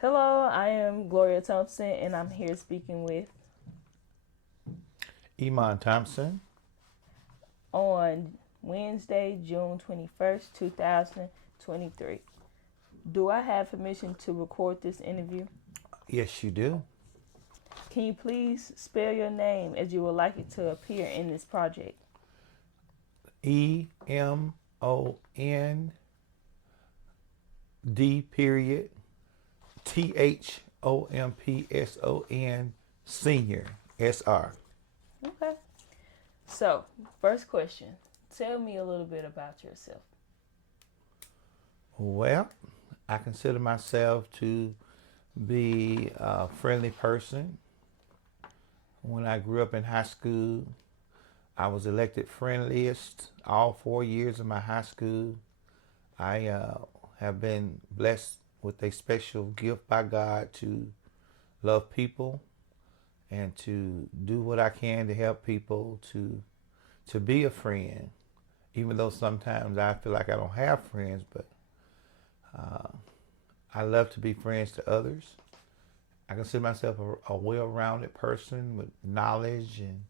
Hello, I am Gloria Thompson, and I'm here speaking with Emon Thompson. on Wednesday, June 21st, 2023. Do I have permission to record this interview? Yes, you do. Can you please spell your name as you would like it to appear in this project? EMOND period THOMPSON Senior SR. Okay. So, first question. Tell me a little bit about yourself. Well, I consider myself to be a friendly person. When I grew up in high school, I was elected friendliest all 4 years of my high school. I have been blessed with a special gift by God to love people and to do what I can to help people to be a friend, even though sometimes I feel like I don't have friends, but uh, I love to be friends to others. I consider myself a well-rounded person with knowledge and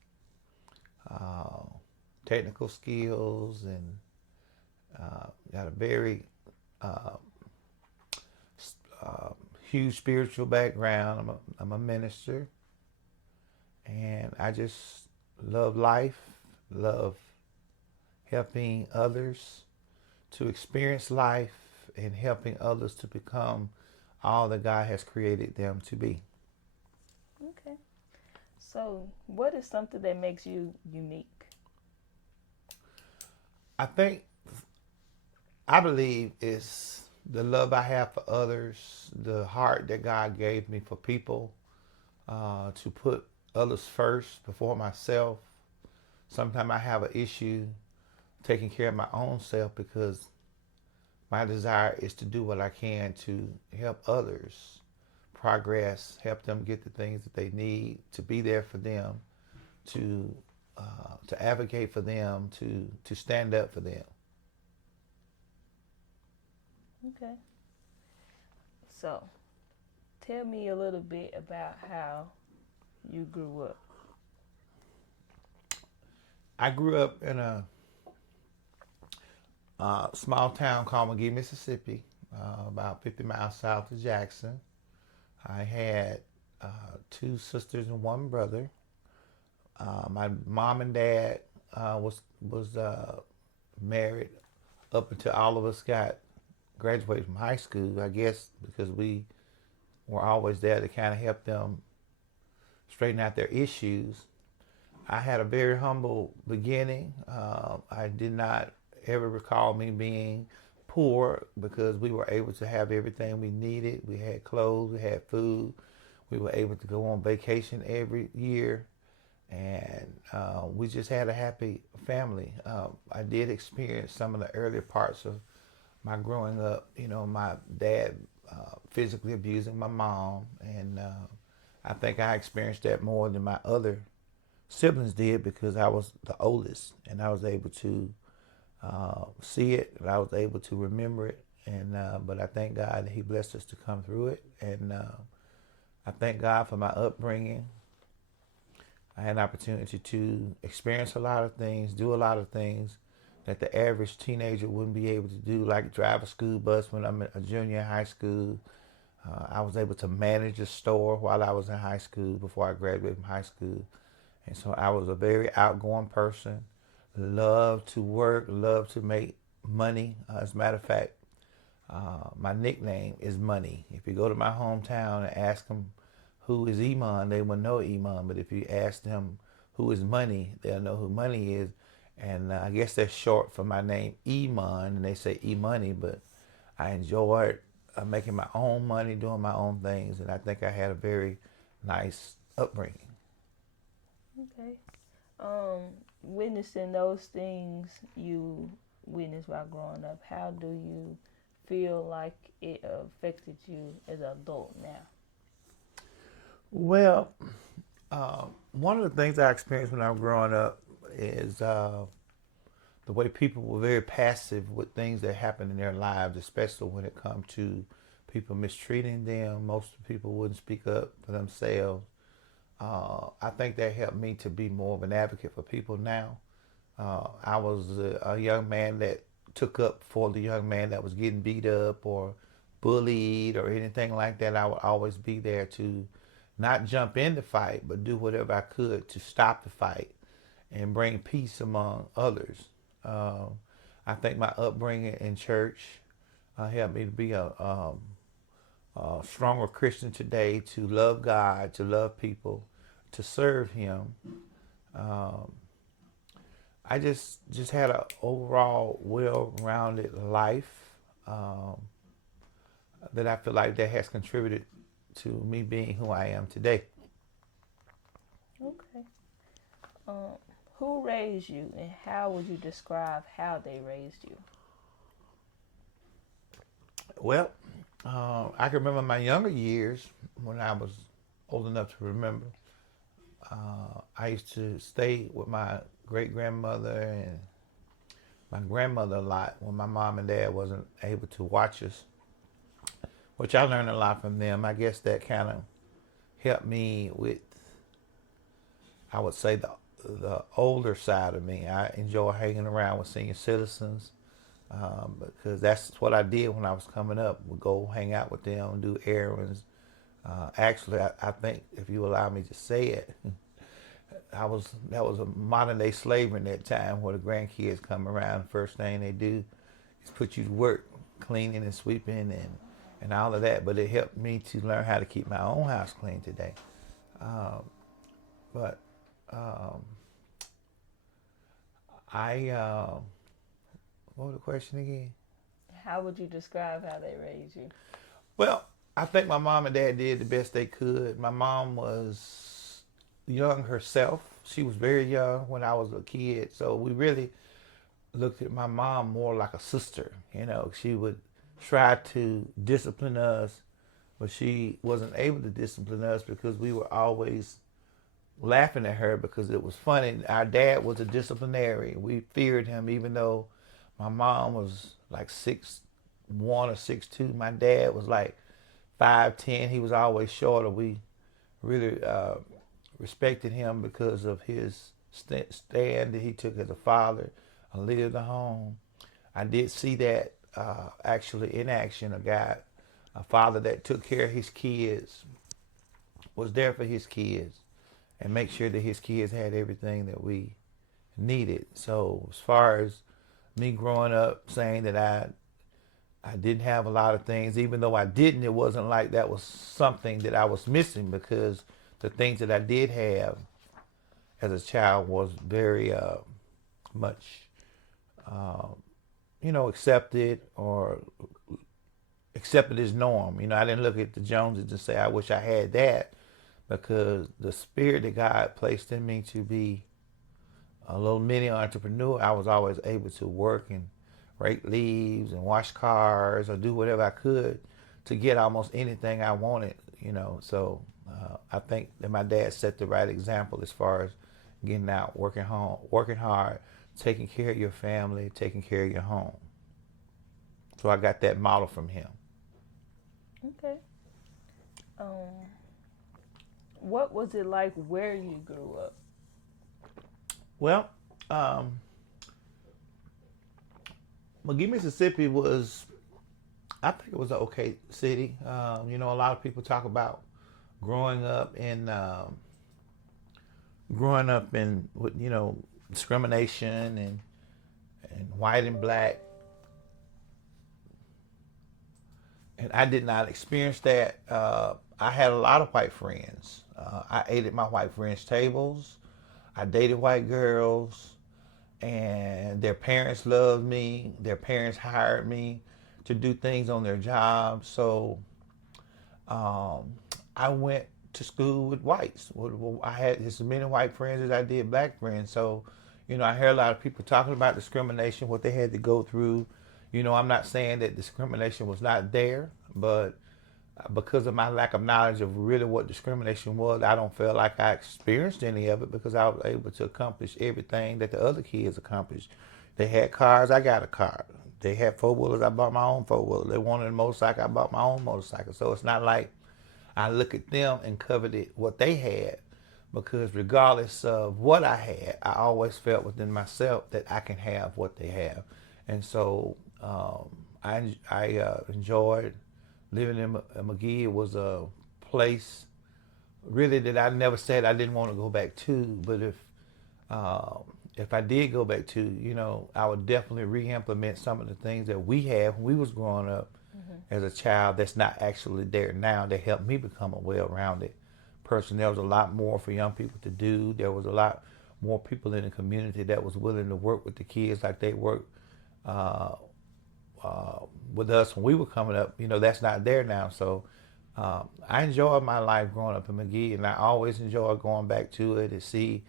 uh, technical skills, and got a very uh, uh, huge spiritual background. I'm a minister, and I just love life, love helping others to experience life and helping others to become all that God has created them to be. Okay. So, what is something that makes you unique? I think, I believe it's the love I have for others, the heart that God gave me for people, to put others first before myself. Sometimes I have an issue taking care of my own self because my desire is to do what I can to help others progress, help them get the things that they need, to be there for them, to advocate for them, to stand up for them. Okay. So, tell me a little bit about how you grew up. I grew up in a small town called Magee, Mississippi, about 50 miles south of Jackson. I had two sisters and one brother. My mom and dad was married up until all of us got graduated from high school. I guess because we were always there to kind of help them straighten out their issues. I had a very humble beginning. I did not ever recall me being poor because we were able to have everything we needed. We had clothes, we had food, we were able to go on vacation every year, and we just had a happy family. I did experience some of the earlier parts of my growing up. My dad physically abusing my mom, and I think I experienced that more than my other siblings did because I was the oldest, and I was able to see it, and I was able to remember it. And but I thank God that He blessed us to come through it, and I thank God for my upbringing. I had an opportunity to experience a lot of things, do a lot of things that the average teenager wouldn't be able to do, like drive a school bus when I'm a junior in high school. I was able to manage a store while I was in high school before I graduated from high school. And so I was a very outgoing person, loved to work, loved to make money. As a matter of fact, my nickname is Money. If you go to my hometown and ask them who is Emon, they will know Emon. But if you ask them who is Money, they'll know who Money is. And I guess that's short for my name, Emon, and they say E-Money. But I enjoyed making my own money, doing my own things, and I think I had a very nice upbringing. Okay. Witnessing those things you witnessed while growing up, how do you feel like it affected you as an adult now? Well, one of the things I experienced when I was growing up is the way people were very passive with things that happen in their lives, especially when it comes to people mistreating them. Most people wouldn't speak up for themselves. I think that helped me to be more of an advocate for people now. I was a young man that took up for the young man that was getting beat up or bullied or anything like that. I would always be there to not jump in the fight, but do whatever I could to stop the fight and bring peace among others. I think my upbringing in church helped me to be a stronger Christian today, to love God, to love people, to serve Him. I just had an overall well-rounded life that I feel like that has contributed to me being who I am today. Okay. Who raised you, and how would you describe how they raised you? Well, I can remember my younger years when I was old enough to remember. I used to stay with my great-grandmother and my grandmother a lot when my mom and dad wasn't able to watch us, which I learned a lot from them. I guess that kind of helped me with, I would say, the older side of me. I enjoy hanging around with senior citizens because that's what I did when I was coming up. Would go hang out with them, do errands. Actually, I think if you allow me to say it, that was a modern day slavery in that time, where the grandkids come around. The first thing they do is put you to work, cleaning and sweeping and all of that. But it helped me to learn how to keep my own house clean today. What was the question again? How would you describe how they raised you? Well, I think my mom and dad did the best they could. My mom was young herself. She was very young when I was a kid, so we really looked at my mom more like a sister. You know, she would try to discipline us, but she wasn't able to discipline us because we were always laughing at her because it was funny. Our dad was a disciplinarian. We feared him, even though my mom was like 6'1" or 6'2". My dad was like 5'10". He was always shorter. We really respected him because of his stand that he took as a father, a leader of the home. I did see that actually in action. A father that took care of his kids, was there for his kids, and make sure that his kids had everything that we needed. So as far as me growing up saying that I didn't have a lot of things, even though I didn't, it wasn't like that was something that I was missing, because the things that I did have as a child was very much, accepted as norm. I didn't look at the Joneses and say, I wish I had that, because the spirit that God placed in me to be a little mini entrepreneur, I was always able to work and rake leaves and wash cars or do whatever I could to get almost anything I wanted, So I think that my dad set the right example as far as getting out, working hard, taking care of your family, taking care of your home. So I got that model from him. Okay. What was it like where you grew up? Well, Magee, Mississippi I think it was an okay city. A lot of people talk about growing up in with discrimination and white and black, and I did not experience that. I had a lot of white friends. I ate at my white friends' tables. I dated white girls, and their parents loved me. Their parents hired me to do things on their jobs. So I went to school with whites. I had as many white friends as I did black friends. So, I hear a lot of people talking about discrimination, what they had to go through. I'm not saying that discrimination was not there, but because of my lack of knowledge of really what discrimination was, I don't feel like I experienced any of it, because I was able to accomplish everything that the other kids accomplished. They had cars, I got a car. They had four-wheelers, I bought my own four-wheeler. They wanted a motorcycle, I bought my own motorcycle. So it's not like I look at them and coveted what they had, because regardless of what I had, I always felt within myself that I can have what they have. And so I enjoyed living in Magee. It was a place really that I never said I didn't want to go back to, but if I did go back to, you know, I would definitely re-implement some of the things that we had when we was growing up as a child that's not actually there now, that helped me become a well-rounded person. There was a lot more for young people to do. There was a lot more people in the community that was willing to work with the kids like they worked with us when we were coming up. You know, that's not there now. So I enjoyed my life growing up in Magee, and I always enjoy going back to it to see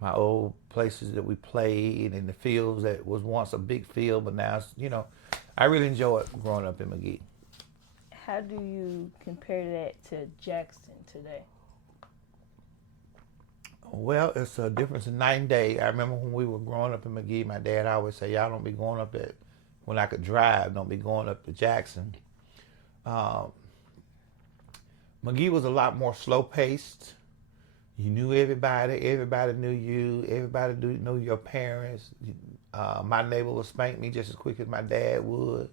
my old places that we played and the fields that was once a big field, but now it's, you know, I really enjoyed growing up in Magee. How do you compare that to Jackson today? Well, it's a difference in night and day. I remember when we were growing up in Magee, my dad always said, y'all don't be going up at, when I could drive, don't be going up to Jackson. Magee was a lot more slow-paced. You knew everybody. Everybody knew you. Everybody knew your parents. My neighbor would spank me just as quick as my dad would.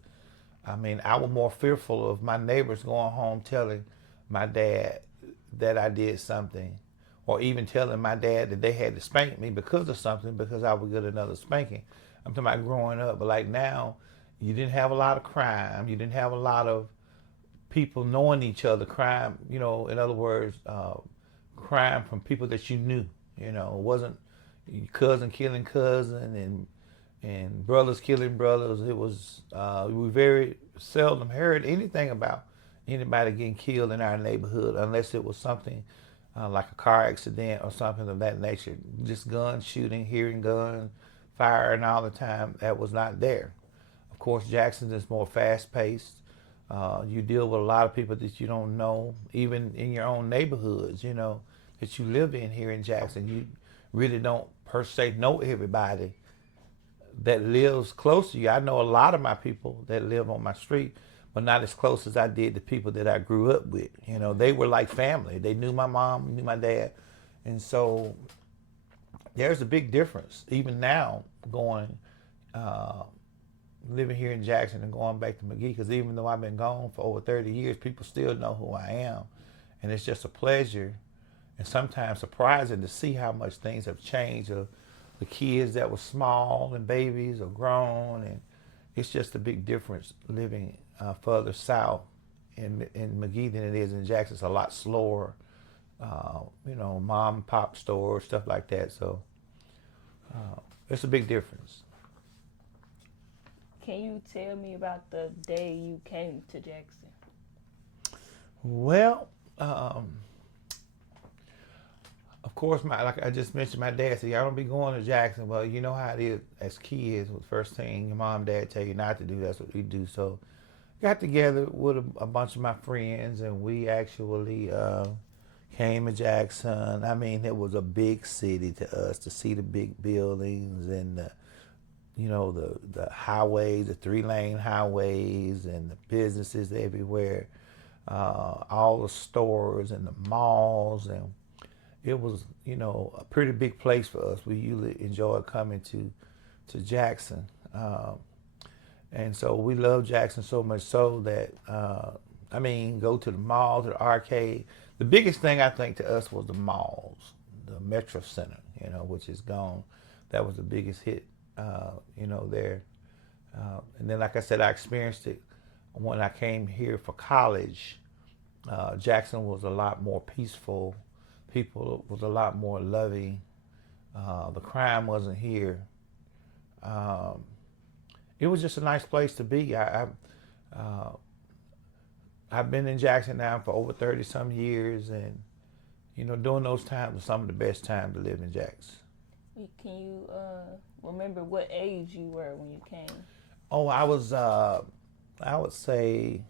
I mean, I was more fearful of my neighbors going home telling my dad that I did something, or even telling my dad that they had to spank me because of something, because I would get another spanking. I'm talking about growing up. But like now, you didn't have a lot of crime. You didn't have a lot of people knowing each other. Crime, you know, in other words, crime from people that you knew. You know, it wasn't cousin killing cousin and brothers killing brothers. It was, we very seldom heard anything about anybody getting killed in our neighborhood, unless it was something like a car accident or something of that nature. Just gun shooting, hearing guns, firing all the time, that was not there. Of course, Jackson is more fast-paced. You deal with a lot of people that you don't know, even in your own neighborhoods, you know, that you live in here in Jackson. You really don't per se know everybody that lives close to you. I know a lot of my people that live on my street, but not as close as I did the people that I grew up with. You know, they were like family. They knew my mom, knew my dad. And so there's a big difference, even now, going, living here in Jackson and going back to Magee, because even though I've been gone for over 30 years, people still know who I am. And it's just a pleasure and sometimes surprising to see how much things have changed. The kids that were small and babies are grown, and it's just a big difference living further south in Magee than it is in Jackson. It's a lot slower, you know, mom and pop stores, stuff like that. So it's a big difference. Can you tell me about the day you came to Jackson? Well, of course, like I just mentioned, my dad said, y'all don't be going to Jackson. Well, you know how it is as kids. The first thing your mom and dad tell you not to do, that's what we do. So got together with a bunch of my friends, and we actually came to Jackson. I mean, it was a big city to us, to see the big buildings and the highways, the 3-lane highways, and the businesses everywhere, all the stores and the malls, and it was, you know, a pretty big place for us. We usually enjoyed coming to Jackson. And so we loved Jackson so much so that, go to the mall, to the arcade. The biggest thing I think to us was the malls, the Metro Center, you know, which is gone. That was the biggest hit, there. And then, like I said, I experienced it when I came here for college. Jackson was a lot more peaceful. People was a lot more loving. The crime wasn't here. It was just a nice place to be. I've been in Jackson now for over 30 some years, and you know, during those times were some of the best times to live in Jackson. Can you remember what age you were when you came? Oh, I was, I would say,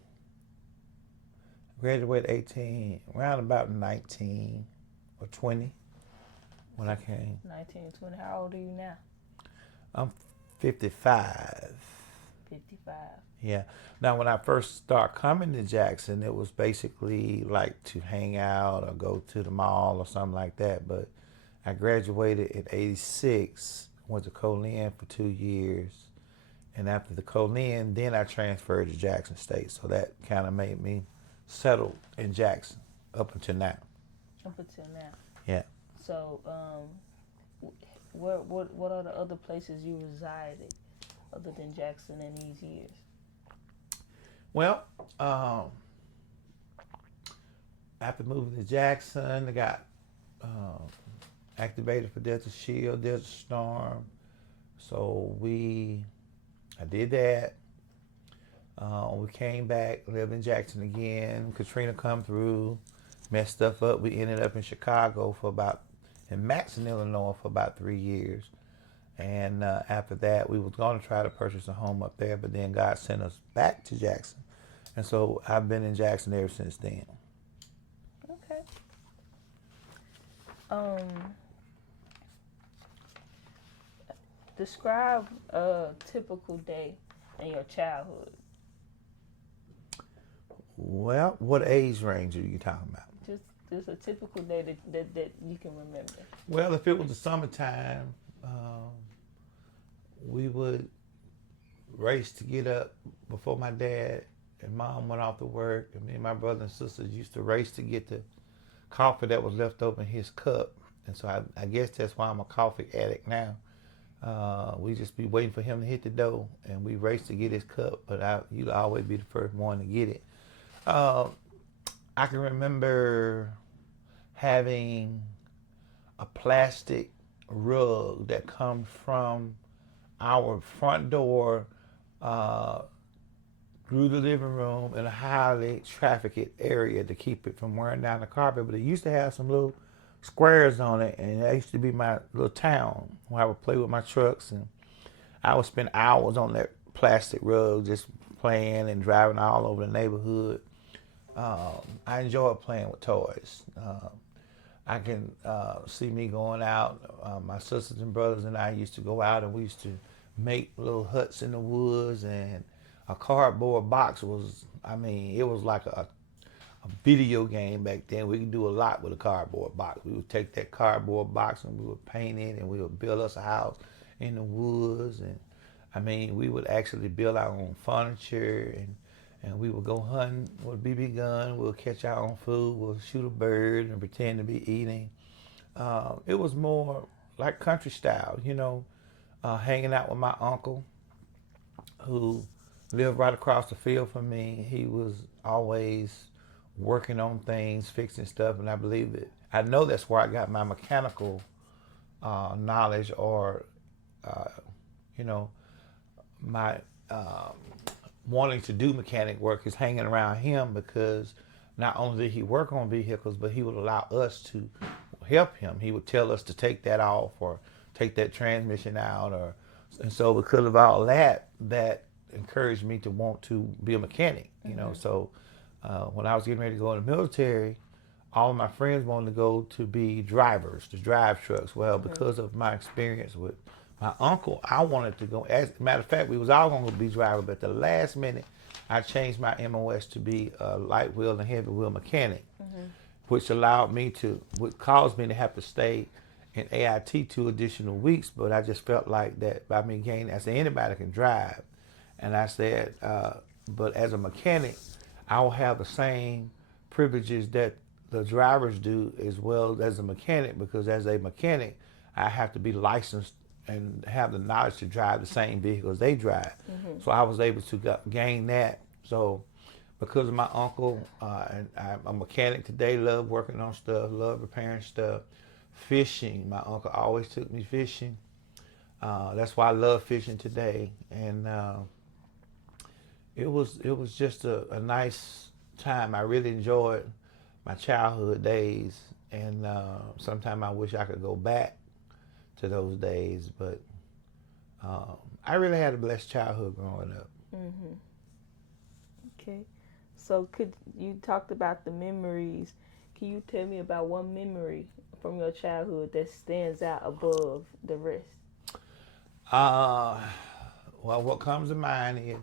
graduated 18, around about 19 or 20 when I came. 19 and 20. How old are you now? I'm 55. 55. Yeah. Now, when I first started coming to Jackson, it was basically like to hang out or go to the mall or something like that. But I graduated in '86, went to Colin for 2 years. And after the Colin, then I transferred to Jackson State. So that kind of made me settle in Jackson up until now. Up until now. Yeah. So, what are the other places you resided other than Jackson in these years? Well, after moving to Jackson, I got activated for Delta Shield, Delta Storm. So I did that. We came back, lived in Jackson again. Katrina come through, messed stuff up. We ended up in Chicago in Matson, Illinois for about 3 years. And after that, we was going to try to purchase a home up there, but then God sent us back to Jackson. And so I've been in Jackson ever since then. Okay. Describe a typical day in your childhood. Well, what age range are you talking about? Just a typical day that you can remember. Well, if it was the summertime, we would race to get up before my dad and mom went off to work. And me and my brother and sisters used to race to get the coffee that was left over in his cup. And so I guess that's why I'm a coffee addict now. We just be waiting for him to hit the door, and we race to get his cup, but you'd always be the first one to get it. I can remember having a plastic rug that comes from our front door through the living room in a highly trafficked area to keep it from wearing down the carpet. But it used to have some little squares on it, and that used to be my little town where I would play with my trucks, and I would spend hours on that plastic rug just playing and driving all over the neighborhood. I enjoy playing with toys. I can see me going out. My sisters and brothers and I used to go out, and we used to make little huts in the woods, and a cardboard box was, it was like a video game back then. We could do a lot with a cardboard box. We would take that cardboard box and we would paint it, and we would build us a house in the woods. And we would actually build our own furniture, and we would go hunting with a BB gun. We'll catch our own food. We'll shoot a bird and pretend to be eating. It was more like country style, hanging out with my uncle, who lived right across the field from me. He was always working on things, fixing stuff, and I know that's where I got my mechanical knowledge, or my wanting to do mechanic work is hanging around him, because not only did he work on vehicles, but he would allow us to help him. He would tell us to take that off or take that transmission out, and so because of all that encouraged me to want to be a mechanic. So when I was getting ready to go in the military, all of my friends wanted to go to be drivers, to drive trucks. Well, because of my experience with my uncle, I wanted to go. As a matter of fact, we was all going to be drivers, but at the last minute, I changed my MOS to be a light wheel and heavy wheel mechanic, which caused me to have to stay in AIT 2 additional weeks. But I just felt like that by me gaining, I said, anybody can drive. And I said, but as a mechanic, I will have the same privileges that the drivers do as well as a mechanic, because as a mechanic, I have to be licensed and have the knowledge to drive the same vehicles they drive. So I was able to gain that. So because of my uncle, and I'm a mechanic today, love working on stuff, love repairing stuff. Fishing, my uncle always took me fishing. That's why I love fishing today. And it was just a nice time. I really enjoyed my childhood days, and sometimes I wish I could go back to those days, but I really had a blessed childhood growing up. Okay, so you talked about the memories. Can you tell me about one memory from your childhood that stands out above the rest? Well, what comes to mind is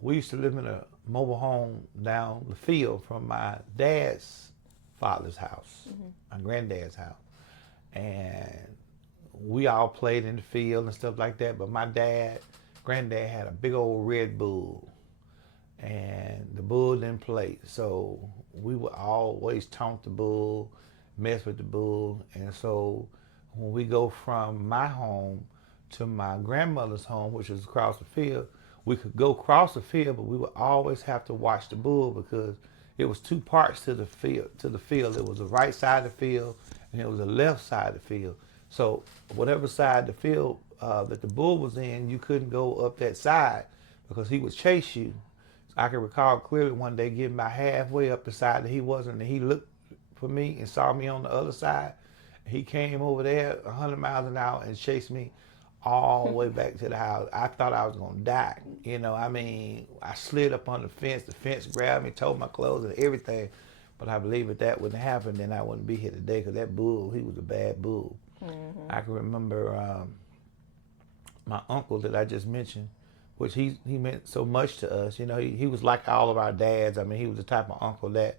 we used to live in a mobile home down the field from my dad's father's house, my granddad's house. And we all played in the field and stuff like that. But my granddad had a big old red bull. And the bull didn't play. So we would always taunt the bull, mess with the bull. And so when we go from my home to my grandmother's home, which was across the field, we could go across the field, but we would always have to watch the bull because it was two parts to the field. It was the right side of the field and it was the left side of the field. So whatever side of the field that the bull was in, you couldn't go up that side because he would chase you. I can recall clearly one day getting about halfway up the side that he wasn't, and he looked for me and saw me on the other side. He came over there 100 miles an hour and chased me all the way back to the house. I thought I was gonna die. I slid up on the fence grabbed me, tore my clothes and everything. But I believe if that wouldn't happen, then I wouldn't be here today because that bull, he was a bad bull. I can remember my uncle that I just mentioned, which he meant so much to us. He was like all of our dads. I mean, he was the type of uncle that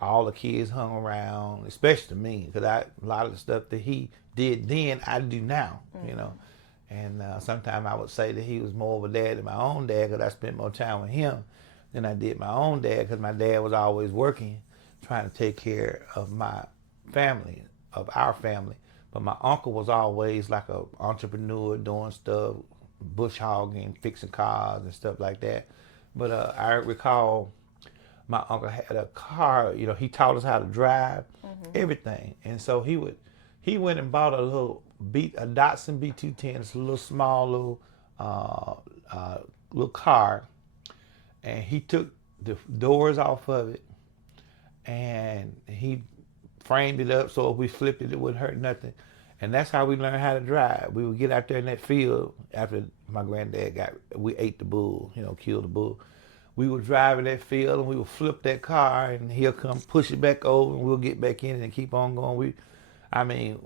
all the kids hung around, especially me, because a lot of the stuff that he did then, I do now, And sometimes I would say that he was more of a dad than my own dad because I spent more time with him than I did my own dad because my dad was always working, trying to take care of my family, of our family. But my uncle was always like an entrepreneur doing stuff, bush hogging, fixing cars and stuff like that. But I recall my uncle had a car, he taught us how to drive, everything. And so he went and bought a Datsun B210, it's a little small little car, and he took the doors off of it and he framed it up so if we flipped it, it wouldn't hurt nothing. And that's how we learned how to drive. We would get out there in that field after my granddad we ate the bull, killed the bull. We would drive in that field and we would flip that car and he'll come push it back over and we'll get back in it and keep on going.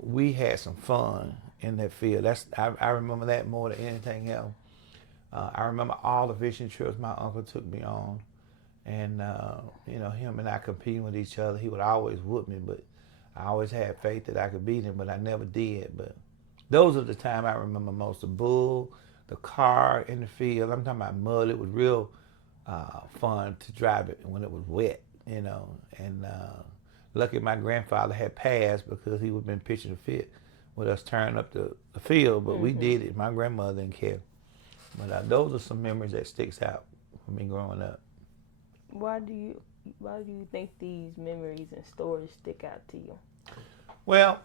We had some fun in that field. I remember that more than anything else. I remember all the fishing trips my uncle took me on. And, him and I competing with each other. He would always whoop me, but I always had faith that I could beat him, but I never did. But those are the time I remember most. The bull, the car in the field. I'm talking about mud. It was real fun to drive it when it was wet, And lucky my grandfather had passed because he would have been pitching a fit with us tearing up the field. But we did it. My grandmother didn't care. But those are some memories that sticks out for me growing up. Why do you think these memories and stories stick out to you? Well,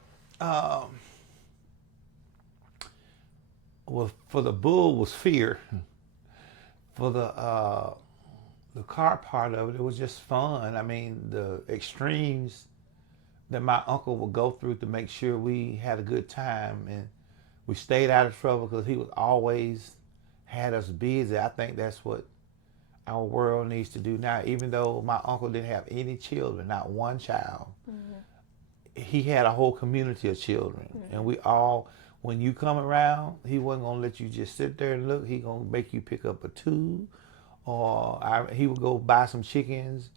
for the bull was fear. For the car part of it, it was just fun. The extremes that my uncle would go through to make sure we had a good time and we stayed out of trouble because he was always had us busy. I think that's what our world needs to do now. Even though my uncle didn't have any children, not one child, he had a whole community of children. And we all, when you come around, he wasn't gonna let you just sit there and look. He gonna make you pick up a tube, or he would go buy some chickens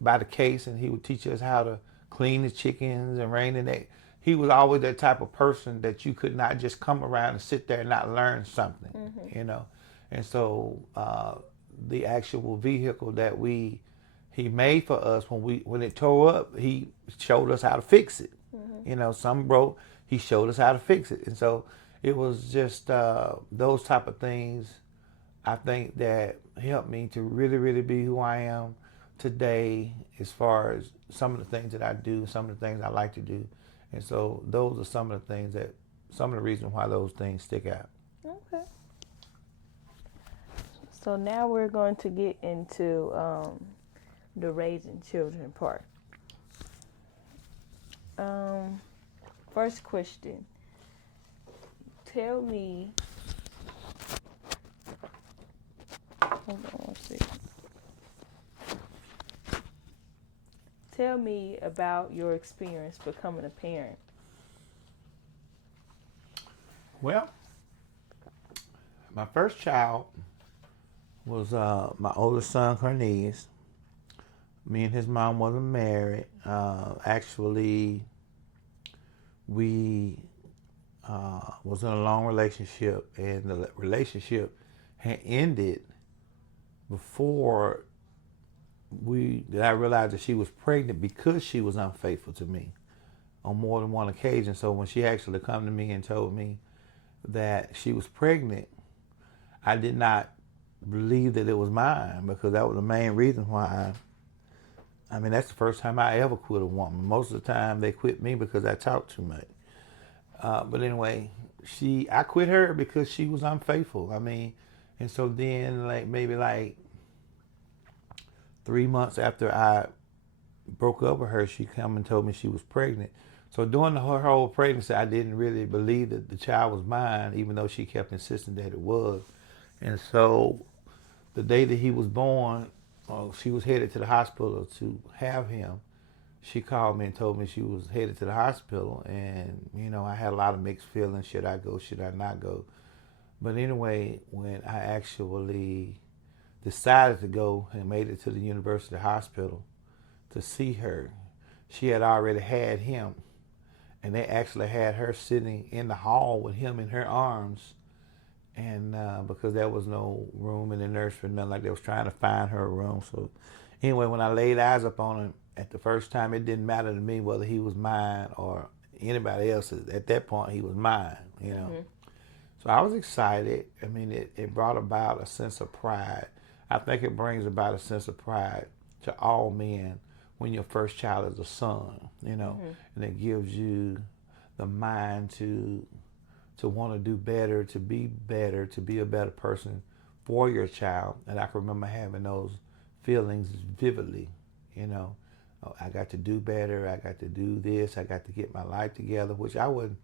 by the case, and he would teach us how to clean the chickens and rein in eggs. He was always that type of person that you could not just come around and sit there and not learn something, And so the actual vehicle that he made for us when it tore up, he showed us how to fix it. Some broke, he showed us how to fix it. And so it was just those type of things I think that helped me to really, really be who I am today as far as some of the things that I do, some of the things I like to do. And so those are some of the reasons why those things stick out. Okay. So now we're going to get into the raising children part. First question. Tell me. Hold on one second. Tell me about your experience becoming a parent. Well, My first child was my oldest son, Cornelius. Me and his mom wasn't married. Actually, we was in a long relationship, and the relationship had ended before I realized that she was pregnant because she was unfaithful to me on more than one occasion. So when she actually come to me and told me that she was pregnant, I did not believe that it was mine, because that was the main reason why I mean, that's the first time I ever quit a woman. Most of the time they quit me because I talk too much. But anyway, I quit her because she was unfaithful. I mean, and so then maybe 3 months after I broke up with her, she come and told me she was pregnant. So during her whole pregnancy, I didn't really believe that the child was mine, even though she kept insisting that it was. And so the day that he was born, she was headed to the hospital to have him. She called me and told me she was headed to the hospital, and I had a lot of mixed feelings. Should I go? Should I not go? But anyway, when I actually decided to go and made it to the university hospital to see her, she had already had him, and they actually had her sitting in the hall with him in her arms. And because there was no room in the nursery, nothing like that, was trying to find her a room. So anyway, when I laid eyes upon him at the first time, it didn't matter to me whether he was mine or anybody else's. At that point, he was mine, Mm-hmm. So I was excited. I mean, it brought about a sense of pride. I think it brings about a sense of pride to all men when your first child is a son, Mm-hmm. And it gives you the mind to want to do better, to be a better person for your child. And I can remember having those feelings vividly, Oh, I got to do better, I got to do this, I got to get my life together, which I wasn't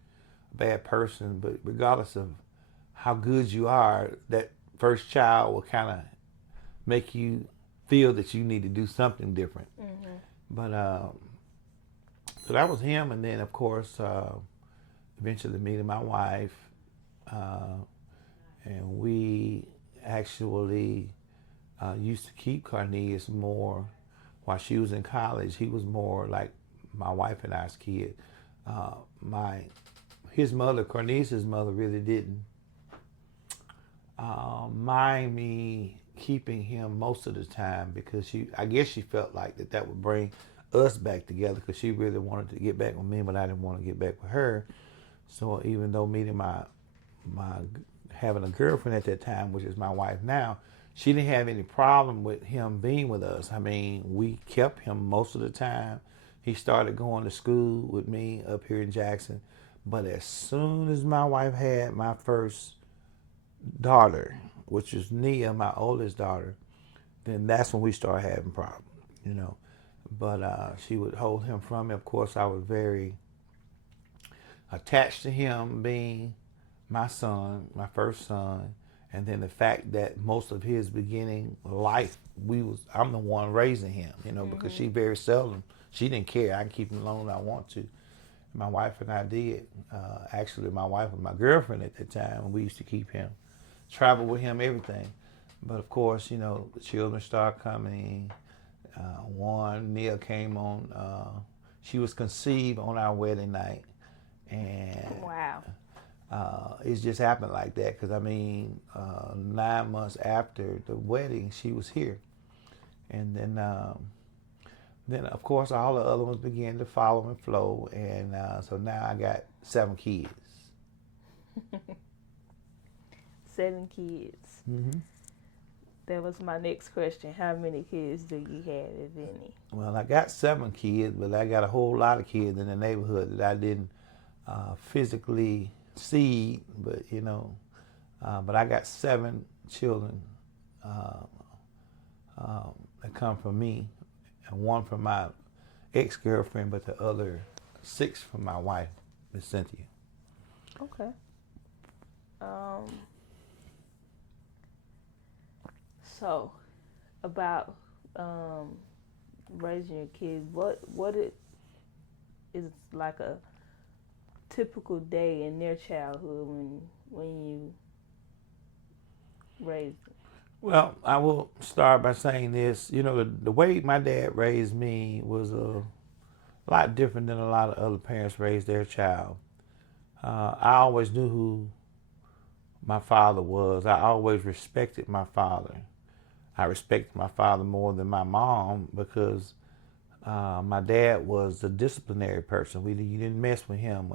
a bad person, but regardless of how good you are, that first child will kind of make you feel that you need to do something different. Mm-hmm. But so that was him, and then of course eventually meeting my wife, and we actually used to keep Cornelius more while she was in college. He was more like my wife and I's kid. His mother, Cornelius' mother, really didn't mind me keeping him most of the time, because I guess she felt like that would bring us back together, because she really wanted to get back with me, but I didn't want to get back with her. So even though meeting my having a girlfriend at that time, which is my wife now, she didn't have any problem with him being with us. I mean, we kept him most of the time. He started going to school with me up here in Jackson. But as soon as my wife had my first daughter, which is Nia, my oldest daughter, then that's when we started having problems, But she would hold him from me. Of course, I was very attached to him being my son, my first son, and then the fact that most of his beginning life, I'm the one raising him, Mm-hmm. Because she very seldom, she didn't care. I can keep him as long as I want to. My wife and I did. Actually, my wife was my girlfriend at that time, and we used to keep him, travel with him, everything. But of course, the children started coming. Nia came on. She was conceived on our wedding night. And wow. It just happened like that, because 9 months after the wedding, she was here. And then of course all the other ones began to follow and flow, and so now I got 7 kids. 7 kids. Mm-hmm. That was my next question. How many kids do you have, if any? Well, I got 7 kids, but I got a whole lot of kids in the neighborhood that I didn't physically see, but but I got 7 children that come from me, and 1 from my ex-girlfriend, but the other 6 from my wife, Miss Cynthia. Okay. So, about raising your kids, what it is like a typical day in their childhood when you raised? Well, I will start by saying this. You know, the way my dad raised me was a lot different than a lot of other parents raised their child. I always knew who my father was. I always respected my father. I respected my father more than my mom because my dad was a disciplinary person. You didn't mess with him.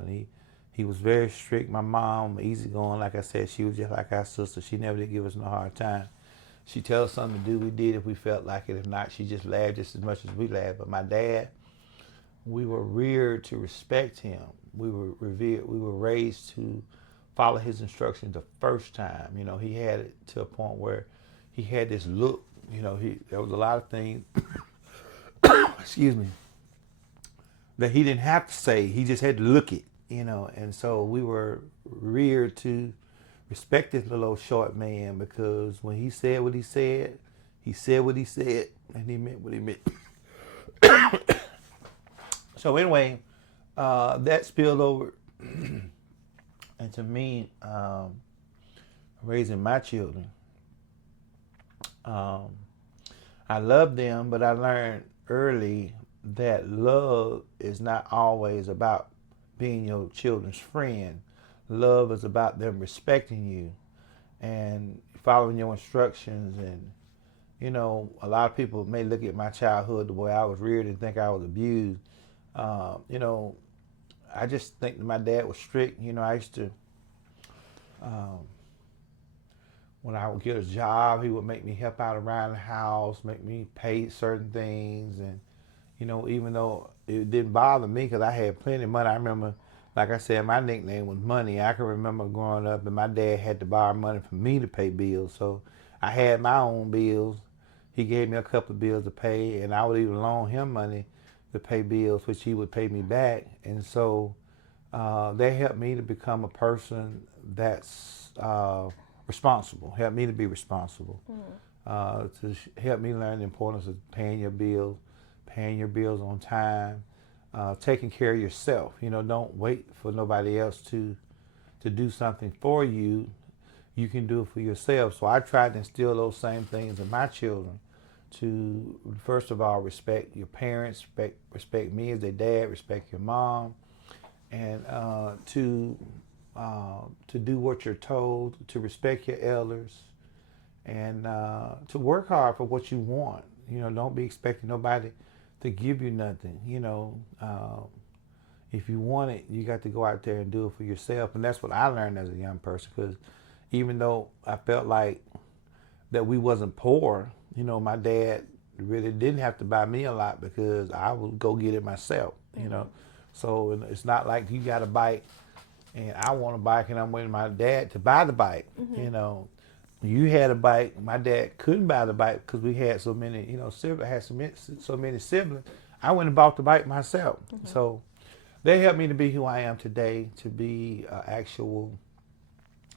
He was very strict. My mom, easygoing. Like I said, she was just like our sister. She never did give us no hard time. She tell us something to do, we did if we felt like it. If not, she just laughed just as much as we laughed. But my dad, we were reared to respect him. We were revered. We were raised to follow his instructions the first time. You know, he had it to a point where he had this look. You know, there was a lot of things, excuse me, that he didn't have to say. He just had to look it. You know, and so we were reared to respect this little old short man because when he said what he said what he said, and he meant what he meant. So anyway, that spilled over into me raising my children. I love them, but I learned early that love is not always about being your children's friend. Love is about them respecting you and following your instructions. And, you know, a lot of people may look at my childhood, the way I was reared, and think I was abused. You know, I just think that my dad was strict. You know, I used to, when I would get a job, he would make me help out around the house, make me pay certain things. And, you know, even though it didn't bother me because I had plenty of money, I remember, like I said, my nickname was Money. I can remember growing up and my dad had to borrow money from me to pay bills. So I had my own bills. He gave me a couple of bills to pay, and I would even loan him money to pay bills, which he would pay me back. And so they helped me to become a person that's responsible, helped me to be responsible, to help me learn the importance of paying your bills on time, taking care of yourself. You know, don't wait for nobody else to do something for you. You can do it for yourself. So I tried to instill those same things in my children to, first of all, respect your parents, respect me as their dad, respect your mom, and to do what you're told, to respect your elders, and to work hard for what you want. You know, don't be expecting nobody to give you nothing. You know, if you want it, you got to go out there and do it for yourself. And that's what I learned as a young person, because even though I felt like that we wasn't poor, you know, my dad really didn't have to buy me a lot because I would go get it myself, you know. So it's not like you got a bike and I want a bike and I'm waiting for my dad to buy the bike, you know. You had a bike, my dad couldn't buy the bike because we had so many, you know, siblings, had so many siblings. I went and bought the bike myself. So they helped me to be who I am today, to be an actual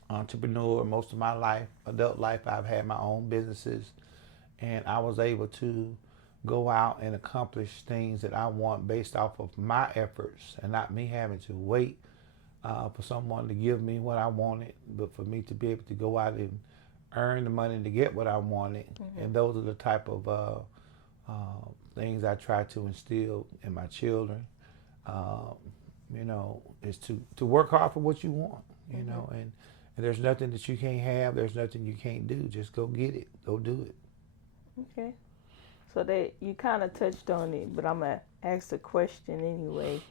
entrepreneur. Most of my life, adult life, I've had my own businesses, and I was able to go out and accomplish things that I want based off of my efforts and not me having to wait for someone to give me what I wanted, but for me to be able to go out and earn the money to get what I wanted. And those are the type of things I try to instill in my children. You know, is to work hard for what you want, you know, and there's nothing that you can't have, there's nothing you can't do. Just go get it, go do it. Okay. So you kind of touched on it, but I'm going to ask the question anyway.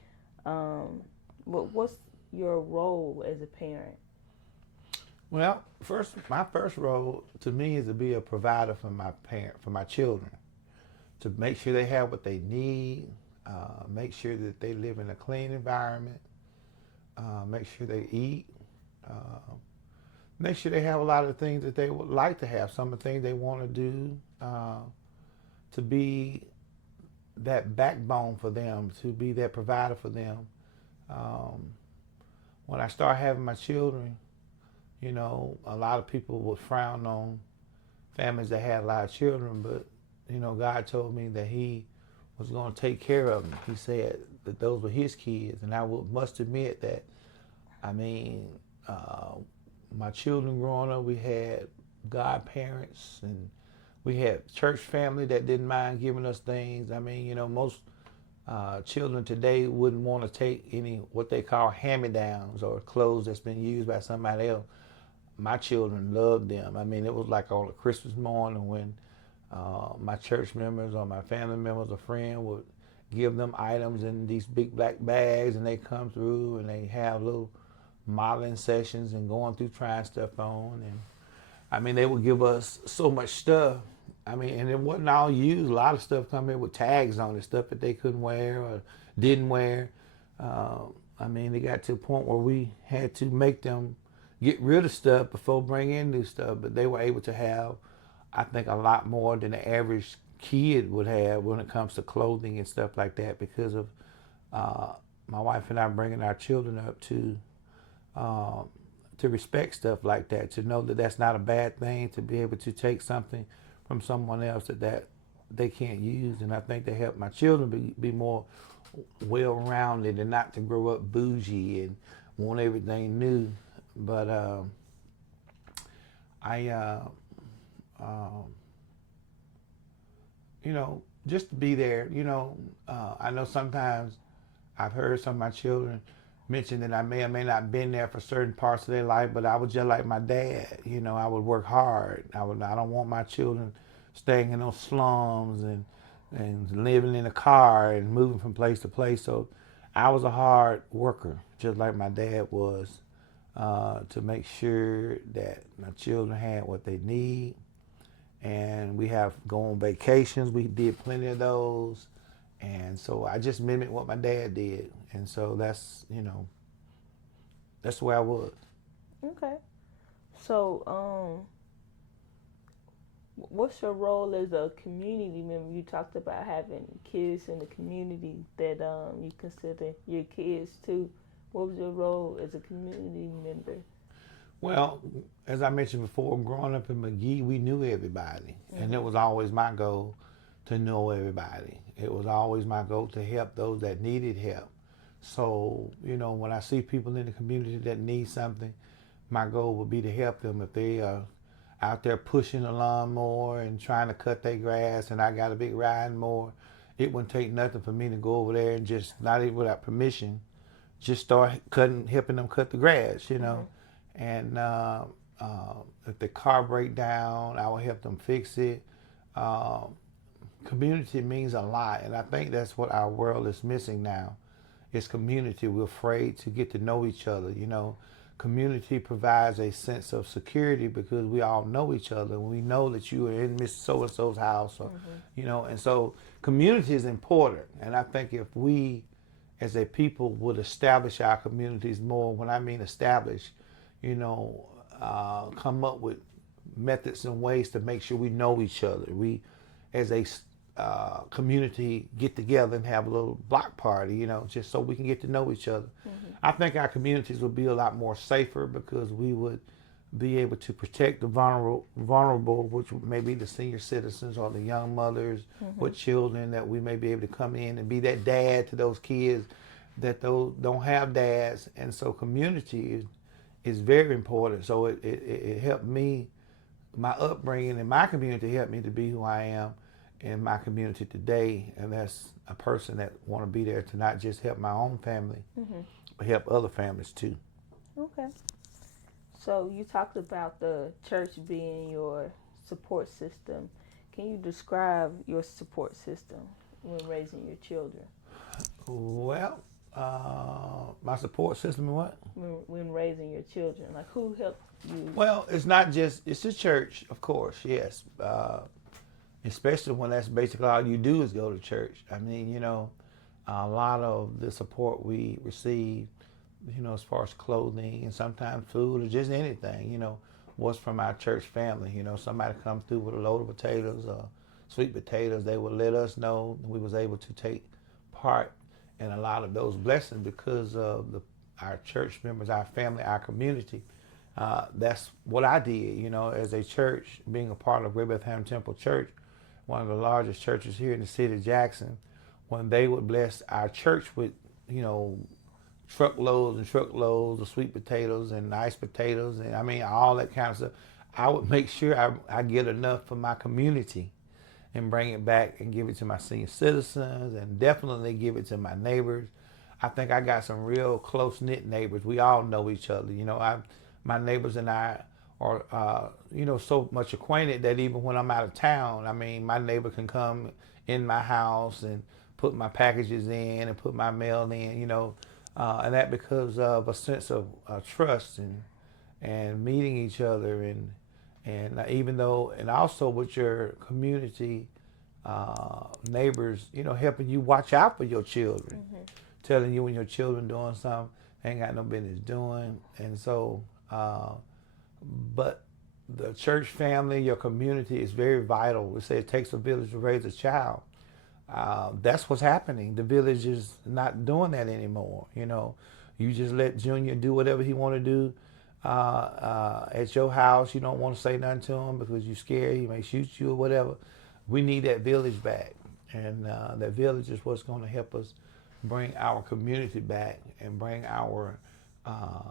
What's your role as a parent? Well, my first role to me is to be a provider for my children, to make sure they have what they need, make sure that they live in a clean environment, make sure they eat, make sure they have a lot of the things that they would like to have, some of the things they want to do, to be that backbone for them, to be that provider for them. When I started having my children, you know, a lot of people would frown on families that had a lot of children, but, you know, God told me that he was going to take care of them. He said that those were his kids, and I must admit that, I mean, my children growing up, we had godparents, and we had church family that didn't mind giving us things. I mean, you know, most children today wouldn't want to take any what they call hand-me-downs or clothes that's been used by somebody else. My children loved them. I mean, it was like on a Christmas morning when my church members or my family members or friends would give them items in these big black bags, and they come through and they have little modeling sessions and going through trying stuff on. And I mean, they would give us so much stuff. I mean, and it wasn't all used. A lot of stuff come in with tags on it, stuff that they couldn't wear or didn't wear. I mean, they got to a point where we had to make them get rid of stuff before bringing in new stuff. But they were able to have, I think, a lot more than the average kid would have when it comes to clothing and stuff like that, because of my wife and I bringing our children up to respect stuff like that, to know that that's not a bad thing, to be able to take something from someone else that they can't use. And I think they help my children be more well-rounded and not to grow up bougie and want everything new. But you know, just to be there, you know, I know sometimes I've heard some of my children mention that I may or may not have been there for certain parts of their life, but I was just like my dad. You know, I would work hard. I don't want my children staying in those slums and living in a car and moving from place to place. So I was a hard worker, just like my dad was, to make sure that my children had what they need. And we have go on vacations. We did plenty of those. And so I just mimicked what my dad did. And so that's, you know, that's where I was. Okay. So, what's your role as a community member? You talked about having kids in the community that you consider your kids too. What was your role as a community member? Well, as I mentioned before, growing up in Magee, we knew everybody. Mm-hmm. And it was always my goal to know everybody. It was always my goal to help those that needed help. So, you know, when I see people in the community that need something, my goal would be to help them. If they are out there pushing a lawnmower and trying to cut their grass and I got a big riding mower, it wouldn't take nothing for me to go over there and just, not even without permission, just start helping them cut the grass, you know. Mm-hmm. And if the car break down, I will help them fix it. Community means a lot, and I think that's what our world is missing now. It's community. We're afraid to get to know each other. You know, community provides a sense of security because we all know each other. We know that you are in Miss So-and-so's house, or, you know, and so community is important. And I think if we, as a people, would establish our communities more, when I mean establish, you know, come up with methods and ways to make sure we know each other. We, as a community, get together and have a little block party, you know, just so we can get to know each other. Mm-hmm. I think our communities would be a lot more safer because we would be able to protect the vulnerable, which may be the senior citizens or the young mothers with children, that we may be able to come in and be that dad to those kids that those don't have dads. And so community is very important. So it helped me, my upbringing in my community helped me to be who I am in my community today. And that's a person that want to be there to not just help my own family, but help other families too. Okay. So you talked about the church being your support system. Can you describe your support system when raising your children? Well, my support system in what? When raising your children, like who helped you? Well, it's not just, it's the church, of course, yes. Especially when that's basically all you do is go to church. I mean, you know, a lot of the support we receive, you know, as far as clothing and sometimes food or just anything, you know, was from our church family. You know, somebody come through with a load of potatoes or sweet potatoes, they would let us know. We was able to take part in a lot of those blessings because of our church members, our family, our community. That's what I did, you know, as a church, being a part of Great Bethlehem Temple Church, one of the largest churches here in the city of Jackson. When they would bless our church with, you know, truckloads and truckloads of sweet potatoes and nice potatoes, and I mean all that kind of stuff, I would make sure I get enough for my community and bring it back and give it to my senior citizens and definitely give it to my neighbors. I think I got some real close-knit neighbors. We all know each other. My neighbors and I are, so much acquainted that even when I'm out of town, I mean, my neighbor can come in my house and put my packages in and put my mail in, and that because of a sense of trust and meeting each other and even though, and also with your community neighbors, helping you watch out for your children, telling you when your children doing something they ain't got no business doing. And so, but the church family, your community is very vital. We say it takes a village to raise a child. That's what's happening. The village is not doing that anymore. You just let Junior do whatever he want to do at your house. You don't want to say nothing to him because you're scared he may shoot you or whatever. We need that village back, and that village is what's going to help us bring our community back and bring our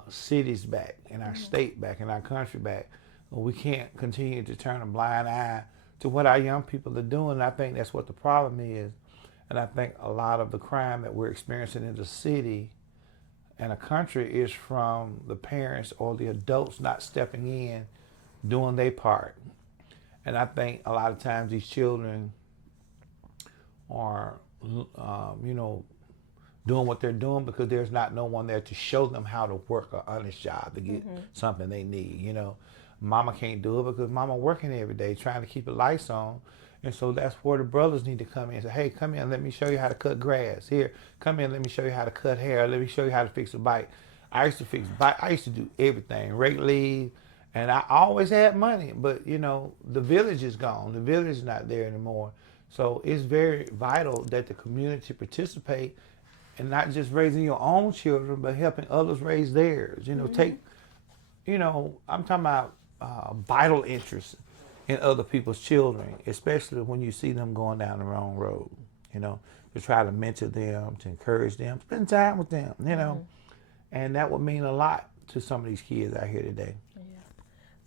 cities back and our state back and our country back. We can't continue to turn a blind eye to what our young people are doing. And I think that's what the problem is. And I think a lot of the crime that we're experiencing in the city and a country is from the parents or the adults not stepping in, doing their part. And I think a lot of times these children are, doing what they're doing because there's not no one there to show them how to work an honest job to get something they need. Mama can't do it because mama working every day trying to keep the lights on. And so that's where the brothers need to come in and say, hey, come in, let me show you how to cut grass. Here, come in, let me show you how to cut hair. Let me show you how to fix a bike. I used to fix bike. I used to do everything, rake leave. And I always had money, but the village is gone. The village is not there anymore. So it's very vital that the community participate and not just raising your own children, but helping others raise theirs. I'm talking about vital interest in other people's children, especially when you see them going down the wrong road, to try to mentor them, to encourage them, spend time with them, and that would mean a lot to some of these kids out here today. Yeah.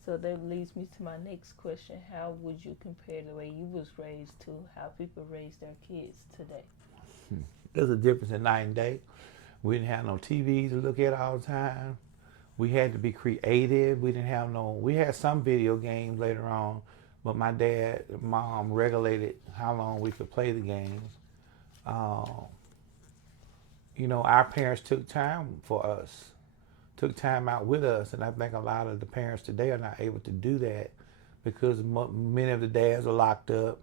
So that leads me to my next question. How would you compare the way you was raised to how people raise their kids today? There's a difference in night and day. We didn't have no TV to look at all the time. We had to be creative. We had some video games later on, but my dad and mom regulated how long we could play the games. Our parents took time for us, took time out with us, and I think a lot of the parents today are not able to do that because many of the dads are locked up.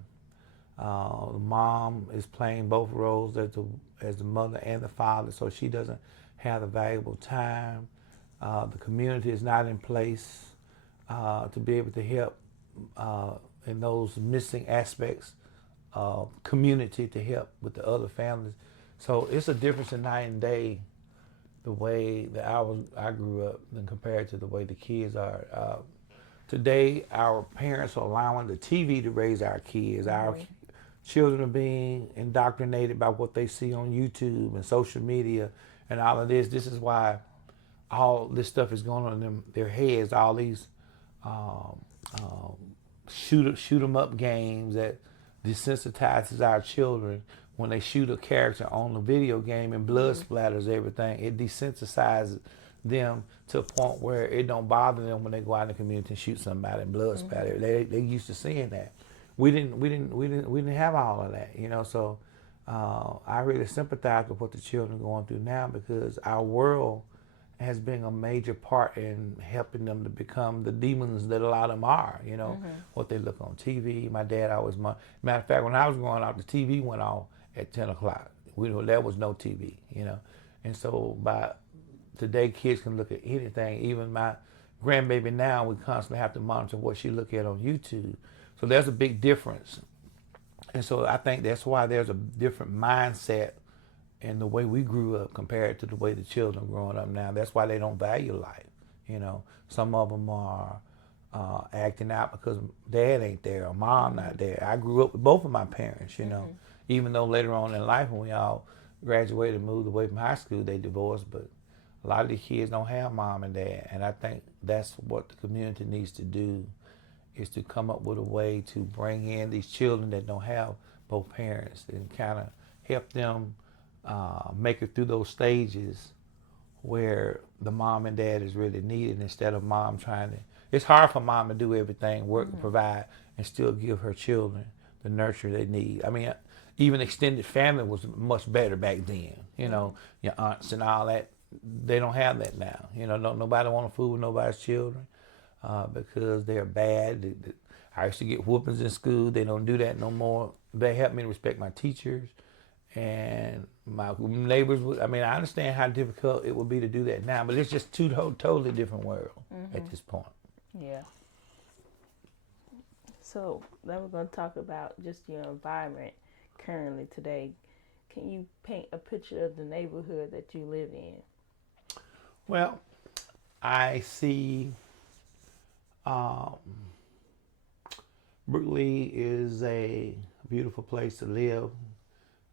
The mom is playing both roles as the mother and the father, so she doesn't have the valuable time. The community is not in place to be able to help in those missing aspects of community to help with the other families. So it's a difference in night and day, the way that I grew up than compared to the way the kids are. Today, our parents are allowing the TV to raise our kids. Our children are being indoctrinated by what they see on YouTube and social media and all of this. This is why all this stuff is going on in their heads, all these shoot 'em up games that desensitizes our children. When they shoot a character on the video game and blood splatters everything, it desensitizes them to a point where it don't bother them when they go out in the community and shoot somebody and blood splatter. They used to seeing that. We didn't have all of that, So I really sympathize with what the children are going through now because our world has been a major part in helping them to become the demons that a lot of them are, what they look on TV. My dad always, matter of fact, when I was growing up, the TV went off at 10 o'clock. There was no TV, And so by today, kids can look at anything. Even my grandbaby now, we constantly have to monitor what she look at on YouTube. So there's a big difference. And so I think that's why there's a different mindset in the way we grew up compared to the way the children growing up now. That's why they don't value life. Some of them are acting out because dad ain't there or mom not there. I grew up with both of my parents, even though later on in life when we all graduated and moved away from high school, they divorced. But a lot of these kids don't have mom and dad. And I think that's what the community needs to do. is to come up with a way to bring in these children that don't have both parents and kind of help them make it through those stages where the mom and dad is really needed instead of mom trying to. It's hard for mom to do everything, work and provide, and still give her children the nurture they need. I mean, even extended family was much better back then. You know, your aunts and all that. They don't have that now. You know, nobody want to fool with nobody's children because they're bad. I used to get whoopings in school. They don't do that no more. They helped me to respect my teachers and my neighbors. I mean, I understand how difficult it would be to do that now, but it's just two totally different world at this point. Yeah. So then we're going to talk about just your environment currently today. Can you paint a picture of the neighborhood that you live in? Well, I see Brooklyn is a beautiful place to live.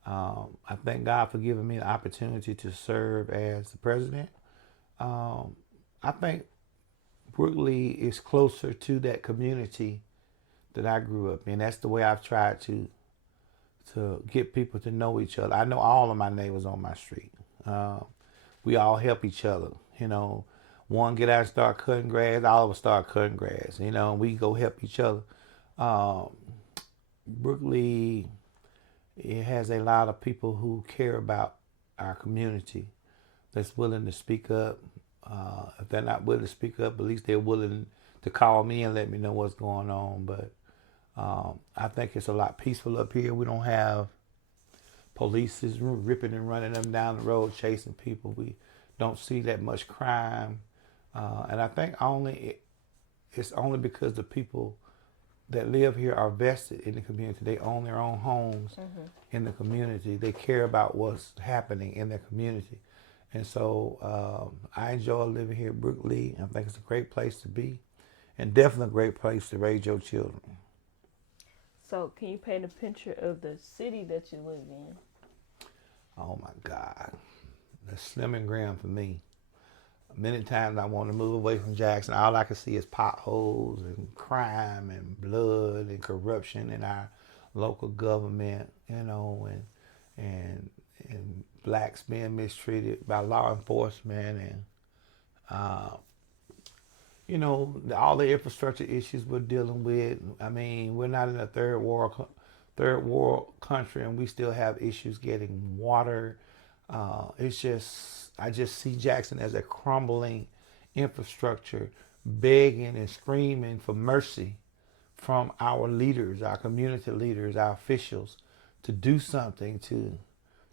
I thank God for giving me the opportunity to serve as the president. I think Brooklyn is closer to that community that I grew up in. That's the way I've tried to get people to know each other. I know all of my neighbors on my street. We all help each other. You know, one get out and start cutting grass, all of us start cutting grass. You know, we go help each other. Brooklyn, it has a lot of people who care about our community that's willing to speak up. If they're not willing to speak up, at least they're willing to call me and let me know what's going on. But I think it's a lot peaceful up here. We don't have police ripping and running them down the road, chasing people. We don't see that much crime. And I think it's only because the people that live here are vested in the community. They own their own homes in the community. They care about what's happening in their community. And so I enjoy living here at Brooklyn. I think it's a great place to be and definitely a great place to raise your children. So can you paint a picture of the city that you live in? Oh my God. That's slim and grim for me. Many times I want to move away from Jackson. All I can see is potholes and crime and blood and corruption in our local government, you know, and blacks being mistreated by law enforcement and, you know, all the infrastructure issues we're dealing with. I mean, we're not in a third world country and we still have issues getting water. I just see Jackson as a crumbling infrastructure, begging and screaming for mercy from our leaders, our community leaders, our officials, to do something to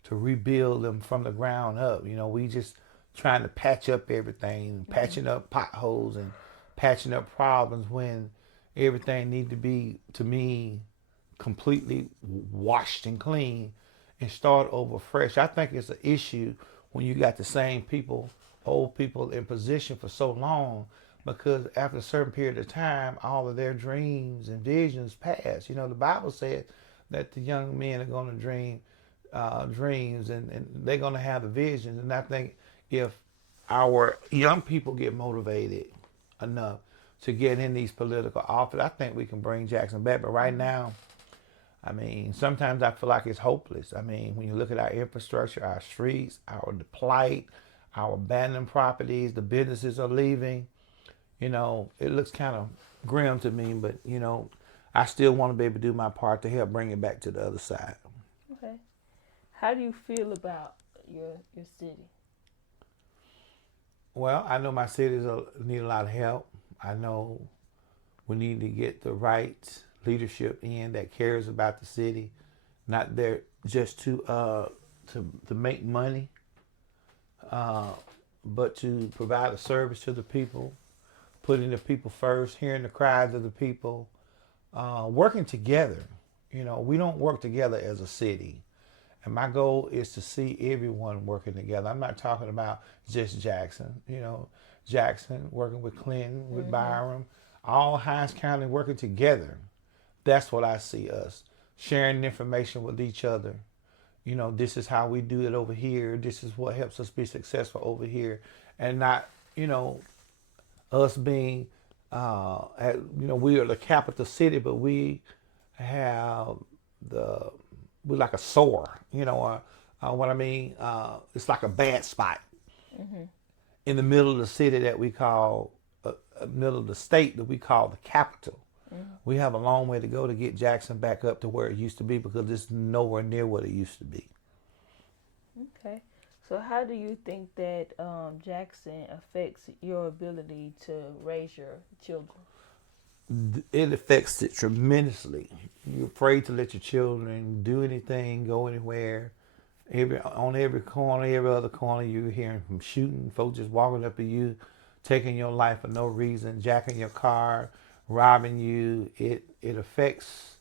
rebuild them from the ground up. You know, we just trying to patch up everything, patching up potholes and patching up problems when everything need to be, to me, completely washed and clean and start over fresh. I think it's an issue when you got the same people, old people in position for so long, because after a certain period of time, all of their dreams and visions pass. You know, the Bible said that the young men are going to dream dreams and they're going to have the visions. And I think if our young people get motivated enough to get in these political office, I think we can bring Jackson back. But right now, I mean, sometimes I feel like it's hopeless. I mean, when you look at our infrastructure, our streets, our blight, our abandoned properties, the businesses are leaving, you know, it looks kind of grim to me, but, you know, I still want to be able to do my part to help bring it back to the other side. Okay. How do you feel about your city? Well, I know my cities need a lot of help. I know we need to get the right leadership in that cares about the city, not there just to make money, but to provide a service to the people, putting the people first, hearing the cries of the people, working together. You know, we don't work together as a city. And my goal is to see everyone working together. I'm not talking about just Jackson, you know, Jackson working with Clinton, with Byram, all Hinds County working together. That's what I see us, sharing information with each other. You know, this is how we do it over here. This is what helps us be successful over here. And not, you know, us being We are the capital city, but we have the we're like a sore. What I mean? It's like a bad spot in the middle of the city that we call middle of the state that we call the capital. We have a long way to go to get Jackson back up to where it used to be because it's nowhere near what it used to be. Okay. So how do you think that Jackson affects your ability to raise your children? It affects it tremendously. You're afraid to let your children do anything, go anywhere. On every corner, every other corner, you're hearing from shooting, folks just walking up to you, taking your life for no reason, jacking your car, robbing you. It affects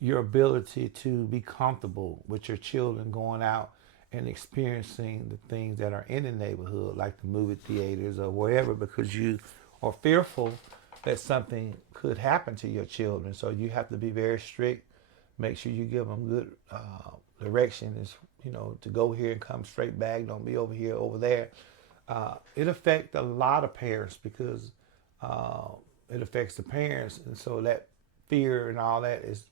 your ability to be comfortable with your children going out and experiencing the things that are in the neighborhood, like the movie theaters or wherever, because you are fearful that something could happen to your children. So you have to be very strict. Make sure you give them good direction, to go here and come straight back. Don't be over here, over there. It affects a lot of parents because it affects the parents, and so that fear and all that is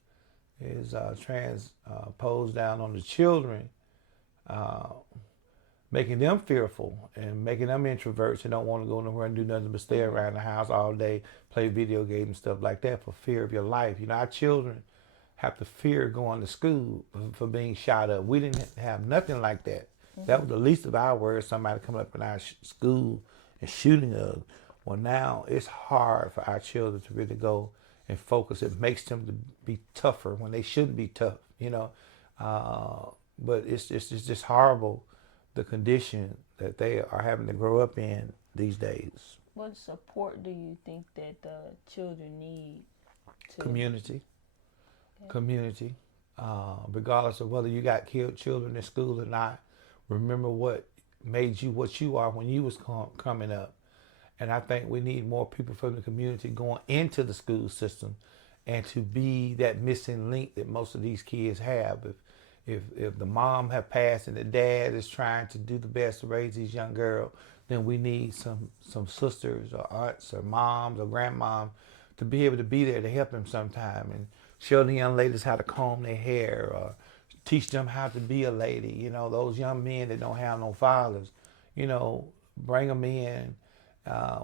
transposed down on the children, making them fearful and making them introverts and don't want to go nowhere and do nothing but stay around the house all day, play video games and stuff like that for fear of your life. Our children have to fear going to school for being shot up. We didn't have nothing like that. That was the least of our worries, somebody coming up in our school and shooting us. Well, now it's hard for our children to really go and focus. It makes them to be tougher when they shouldn't be tough, but it's just horrible, the condition that they are having to grow up in these days. What support do you think that the children need? Community. Regardless of whether you got killed children in school or not, remember what made you what you are when you was coming up. And I think we need more people from the community going into the school system and to be that missing link that most of these kids have. If the mom have passed and the dad is trying to do the best to raise these young girls, then we need some sisters or aunts or moms or grandmoms to be able to be there to help them sometime and show the young ladies how to comb their hair or teach them how to be a lady. Those young men that don't have no fathers, bring them in.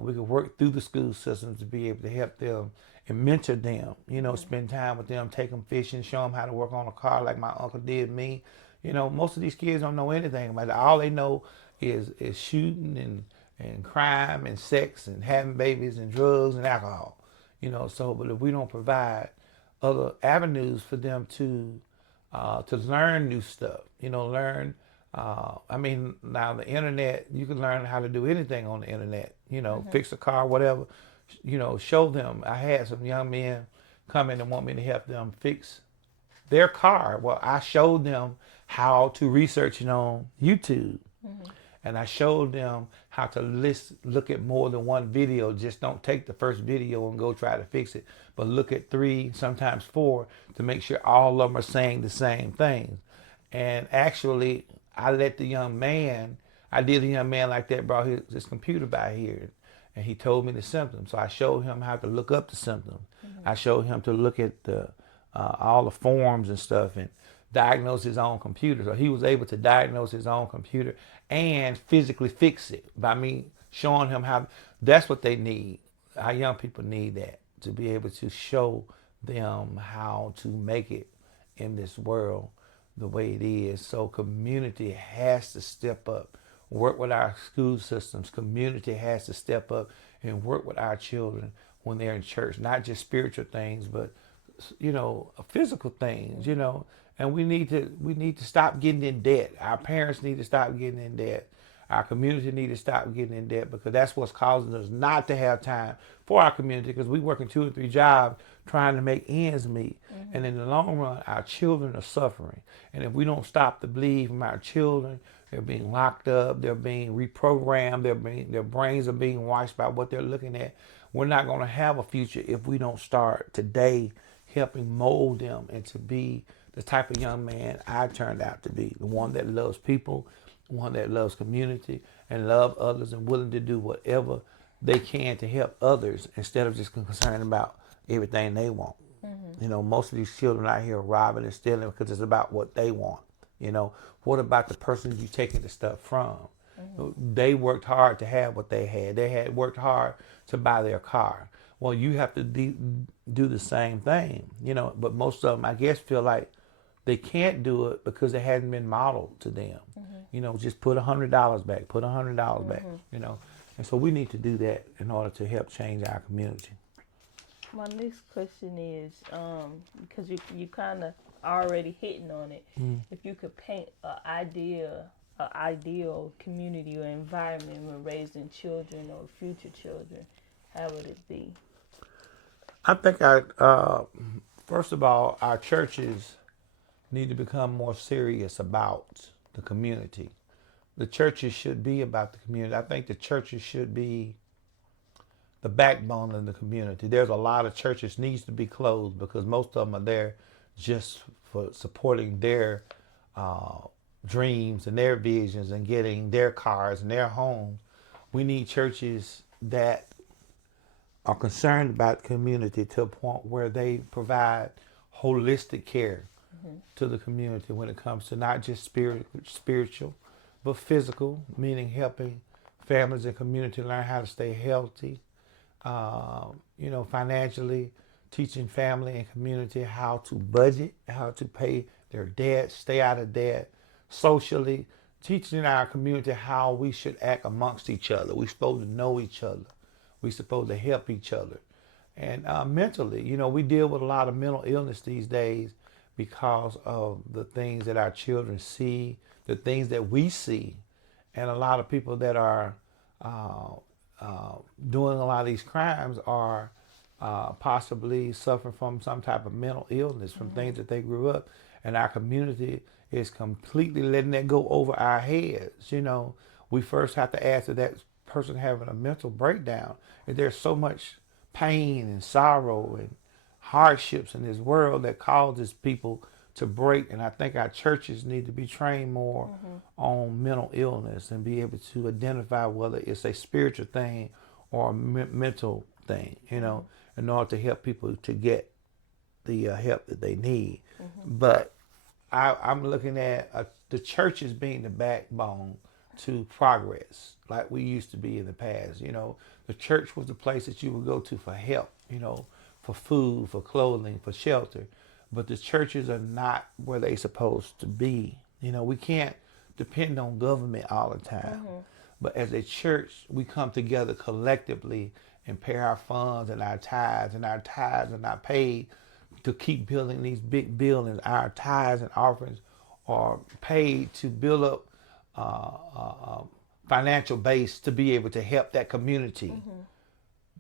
We could work through the school system to be able to help them and mentor them, spend time with them, take them fishing, show them how to work on a car like my uncle did me. Most of these kids don't know anything about it. All they know is shooting and crime and sex and having babies and drugs and alcohol. But if we don't provide other avenues for them to learn new stuff, learn. Now the internet, you can learn how to do anything on the internet, fix a car, whatever, show them. I had some young men come in and want me to help them fix their car. Well, I showed them how to research it on YouTube. And I showed them how to look at more than one video. Just don't take the first video and go try to fix it, but look at 3, sometimes 4, to make sure all of them are saying the same things. And actually, I did a young man like that, brought his computer by here, and he told me the symptoms. So I showed him how to look up the symptoms. I showed him to look at all the forms and stuff and diagnose his own computer. So he was able to diagnose his own computer and physically fix it by me showing him how. That's what they need. Our young people need that, to be able to show them how to make it in this world the way it is. So community has to step up, work with our school systems. Community has to step up and work with our children when they're in church, not just spiritual things, but physical things, and we need to stop getting in debt. Our parents need to stop getting in debt. Our community need to stop getting in debt, because that's what's causing us not to have time for our community, because we working 2 or 3 jobs trying to make ends meet. And in the long run, our children are suffering. And if we don't stop the bleed from our children, they're being locked up, they're being reprogrammed, their brains are being washed by what they're looking at. We're not going to have a future if we don't start today helping mold them into be the type of young man I turned out to be, the one that loves people, one that loves community and love others and willing to do whatever they can to help others instead of just concerned about everything they want. You know, most of these children out here are robbing and stealing because it's about what they want. You know, what about the person you taking the stuff from? They worked hard to have what they had. They had worked hard to buy their car. Well, you have to do the same thing, you know, but most of them, I guess, feel like they can't do it because it hasn't been modeled to them. You know, just put $100 back, put $100 back, you know. And so we need to do that in order to help change our community. My next question is, because you kind of already hitting on it, if you could paint an ideal community or environment when raising children or future children, how would it be? I think first of all, our churches need to become more serious about the community. The churches should be about the community. I think the churches should be the backbone of the community. There's a lot of churches needs to be closed because most of them are there just for supporting their dreams and their visions and getting their cars and their homes. We need churches that are concerned about the community to a point where they provide holistic care to the community when it comes to not just spiritual, but physical, meaning helping families and community learn how to stay healthy, you know, financially, teaching family and community how to budget, how to pay their debt, stay out of debt, socially, teaching our community how we should act amongst each other. We're supposed to know each other. We're supposed to help each other. And mentally, you know, we deal with a lot of mental illness these days because of the things that our children see, the things that we see, and a lot of people that are doing a lot of these crimes are possibly suffering from some type of mental illness from things that they grew up, and our community is completely letting that go over our heads. You know, we first have to ask that person having a mental breakdown, and there's so much pain and sorrow and hardships in this world that causes people to break. And I think our churches need to be trained more on mental illness and be able to identify whether it's a spiritual thing or a mental thing, you know, in order to help people to get the help that they need. But I'm looking at the church as being the backbone to progress like we used to be in the past. You know, the church was the place that you would go to for help, you know, for food, for clothing, for shelter. But the churches are not where they're supposed to be. You know, we can't depend on government all the time. But as a church, we come together collectively and pay our funds and our tithes are not paid to keep building these big buildings. Our tithes and offerings are paid to build up financial base to be able to help that community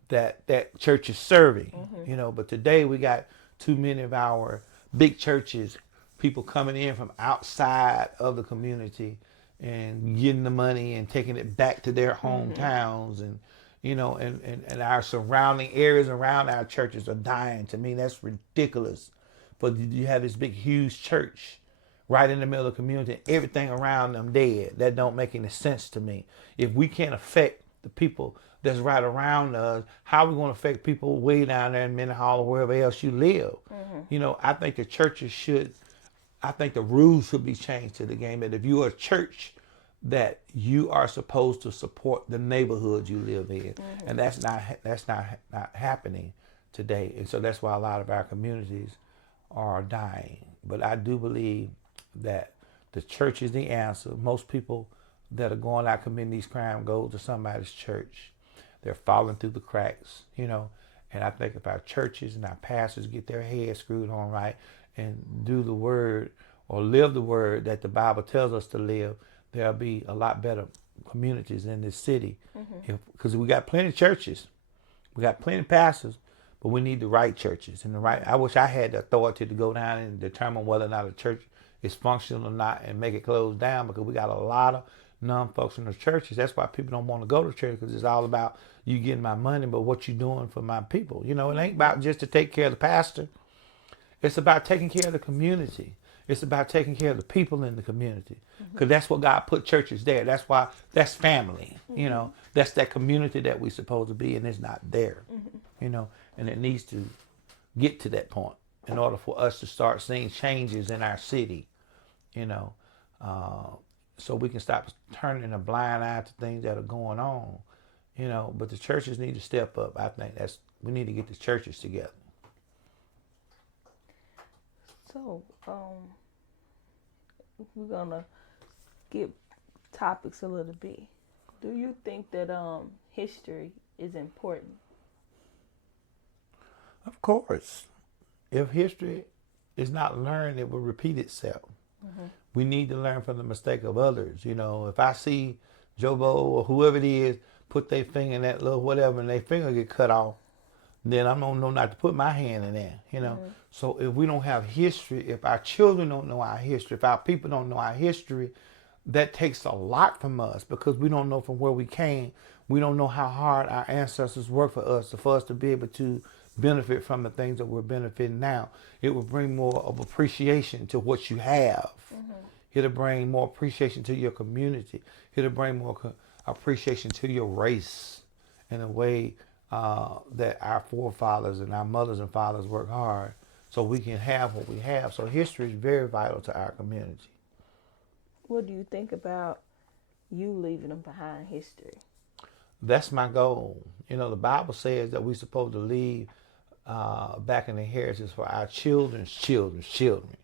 that church is serving. You know, but today we got too many of our big churches, people coming in from outside of the community and getting the money and taking it back to their hometowns, and you know, and our surrounding areas around our churches are dying. To me, that's ridiculous. But you have this big, huge church right in the middle of the community, and everything around them dead. That don't make any sense to me. If we can't affect the people that's right around us, how are we going to affect people way down there in Minnehaha or wherever else you live? You know, I think the churches should, I think the rules should be changed to the game that if you're a church, that you are supposed to support the neighborhood you live in. And that's not happening today. And so that's why a lot of our communities are dying. But I do believe that the church is the answer. Most people that are going out committing these crimes go to somebody's church. They're falling through the cracks, you know. And I think if our churches and our pastors get their heads screwed on right and do the word or live the word that the Bible tells us to live, there'll be a lot better communities in this city. Because we got plenty of churches, we got plenty of pastors, but we need the right churches and the right. I wish I had the authority to go down and determine whether or not a church is functional or not and make it close down, because we got a lot of non-functional churches. That's why people don't want to go to church, because it's all about you getting my money, but what you doing for my people. You know, it ain't about just to take care of the pastor. It's about taking care of the community. It's about taking care of the people in the community, because that's what God put churches there. That's why, that's family. You know, that's that community that we're supposed to be, and it's not there, you know, and it needs to get to that point in order for us to start seeing changes in our city, you know, so we can stop turning a blind eye to things that are going on, you know. But the churches need to step up. I think we need to get the churches together. So, we're gonna skip topics a little bit. Do you think that history is important? Of course. If history is not learned, it will repeat itself. We need to learn from the mistake of others. You know, if I see Jobo or whoever it is put their finger in that little whatever and their finger get cut off, then I don't know not to put my hand in there, you know. So if we don't have history, if our children don't know our history, if our people don't know our history, that takes a lot from us because we don't know from where we came. We don't know how hard our ancestors worked for us to be able to benefit from the things that we're benefiting now. It will bring more of appreciation to what you have. It'll bring more appreciation to your community. It'll bring more appreciation to your race in a way that our forefathers and our mothers and fathers work hard so we can have what we have. So history is very vital to our community. What do you think about you leaving them behind history? That's my goal. You know, the Bible says that we're supposed to leave back an inheritance for our children's children's children.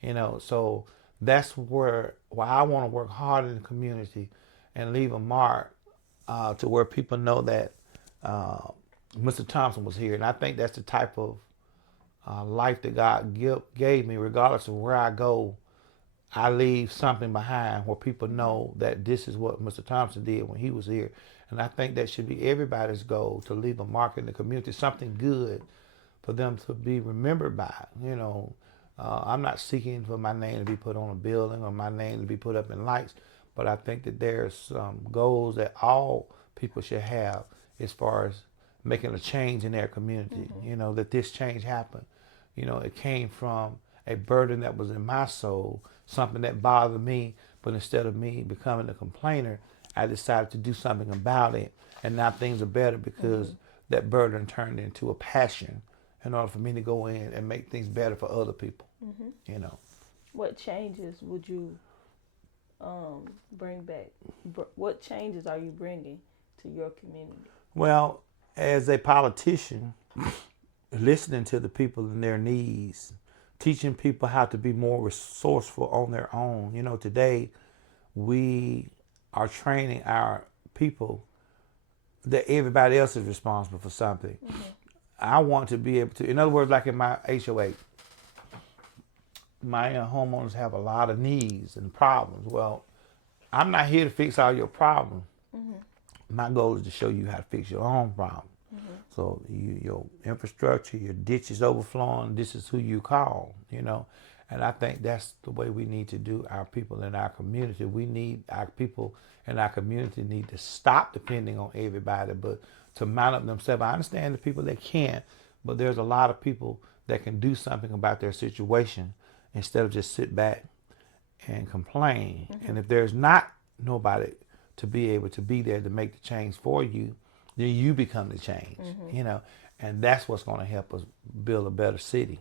You know, so that's why I want to work hard in the community and leave a mark to where people know that Mr. Thompson was here. And I think that's the type of life that God gave me. Regardless of where I go, I leave something behind where people know that this is what Mr. Thompson did when he was here. And I think that should be everybody's goal, to leave a mark in the community, something good for them to be remembered by. You know, I'm not seeking for my name to be put on a building or my name to be put up in lights, but I think that there's some goals that all people should have as far as making a change in their community. You know, that this change happened. You know, it came from a burden that was in my soul, something that bothered me, but instead of me becoming a complainer, I decided to do something about it, and now things are better because that burden turned into a passion in order for me to go in and make things better for other people. You know. What changes would you bring back? What changes are you bringing to your community? Well, as a politician, listening to the people and their needs, teaching people how to be more resourceful on their own. You know, today we are training our people that everybody else is responsible for something. I want to be able to, in other words, like in my HOA, my homeowners have a lot of needs and problems. Well, I'm not here to fix all your problems. My goal is to show you how to fix your own problem. So your infrastructure, your ditches overflowing, this is who you call, you know. And I think that's the way we need to do our people in our community. We need our people in our community need to stop depending on everybody, but to mount up themselves. I understand the people that can't, but there's a lot of people that can do something about their situation instead of just sit back and complain. And if there's not nobody to be able to be there to make the change for you, then you become the change, you know, and that's what's going to help us build a better city.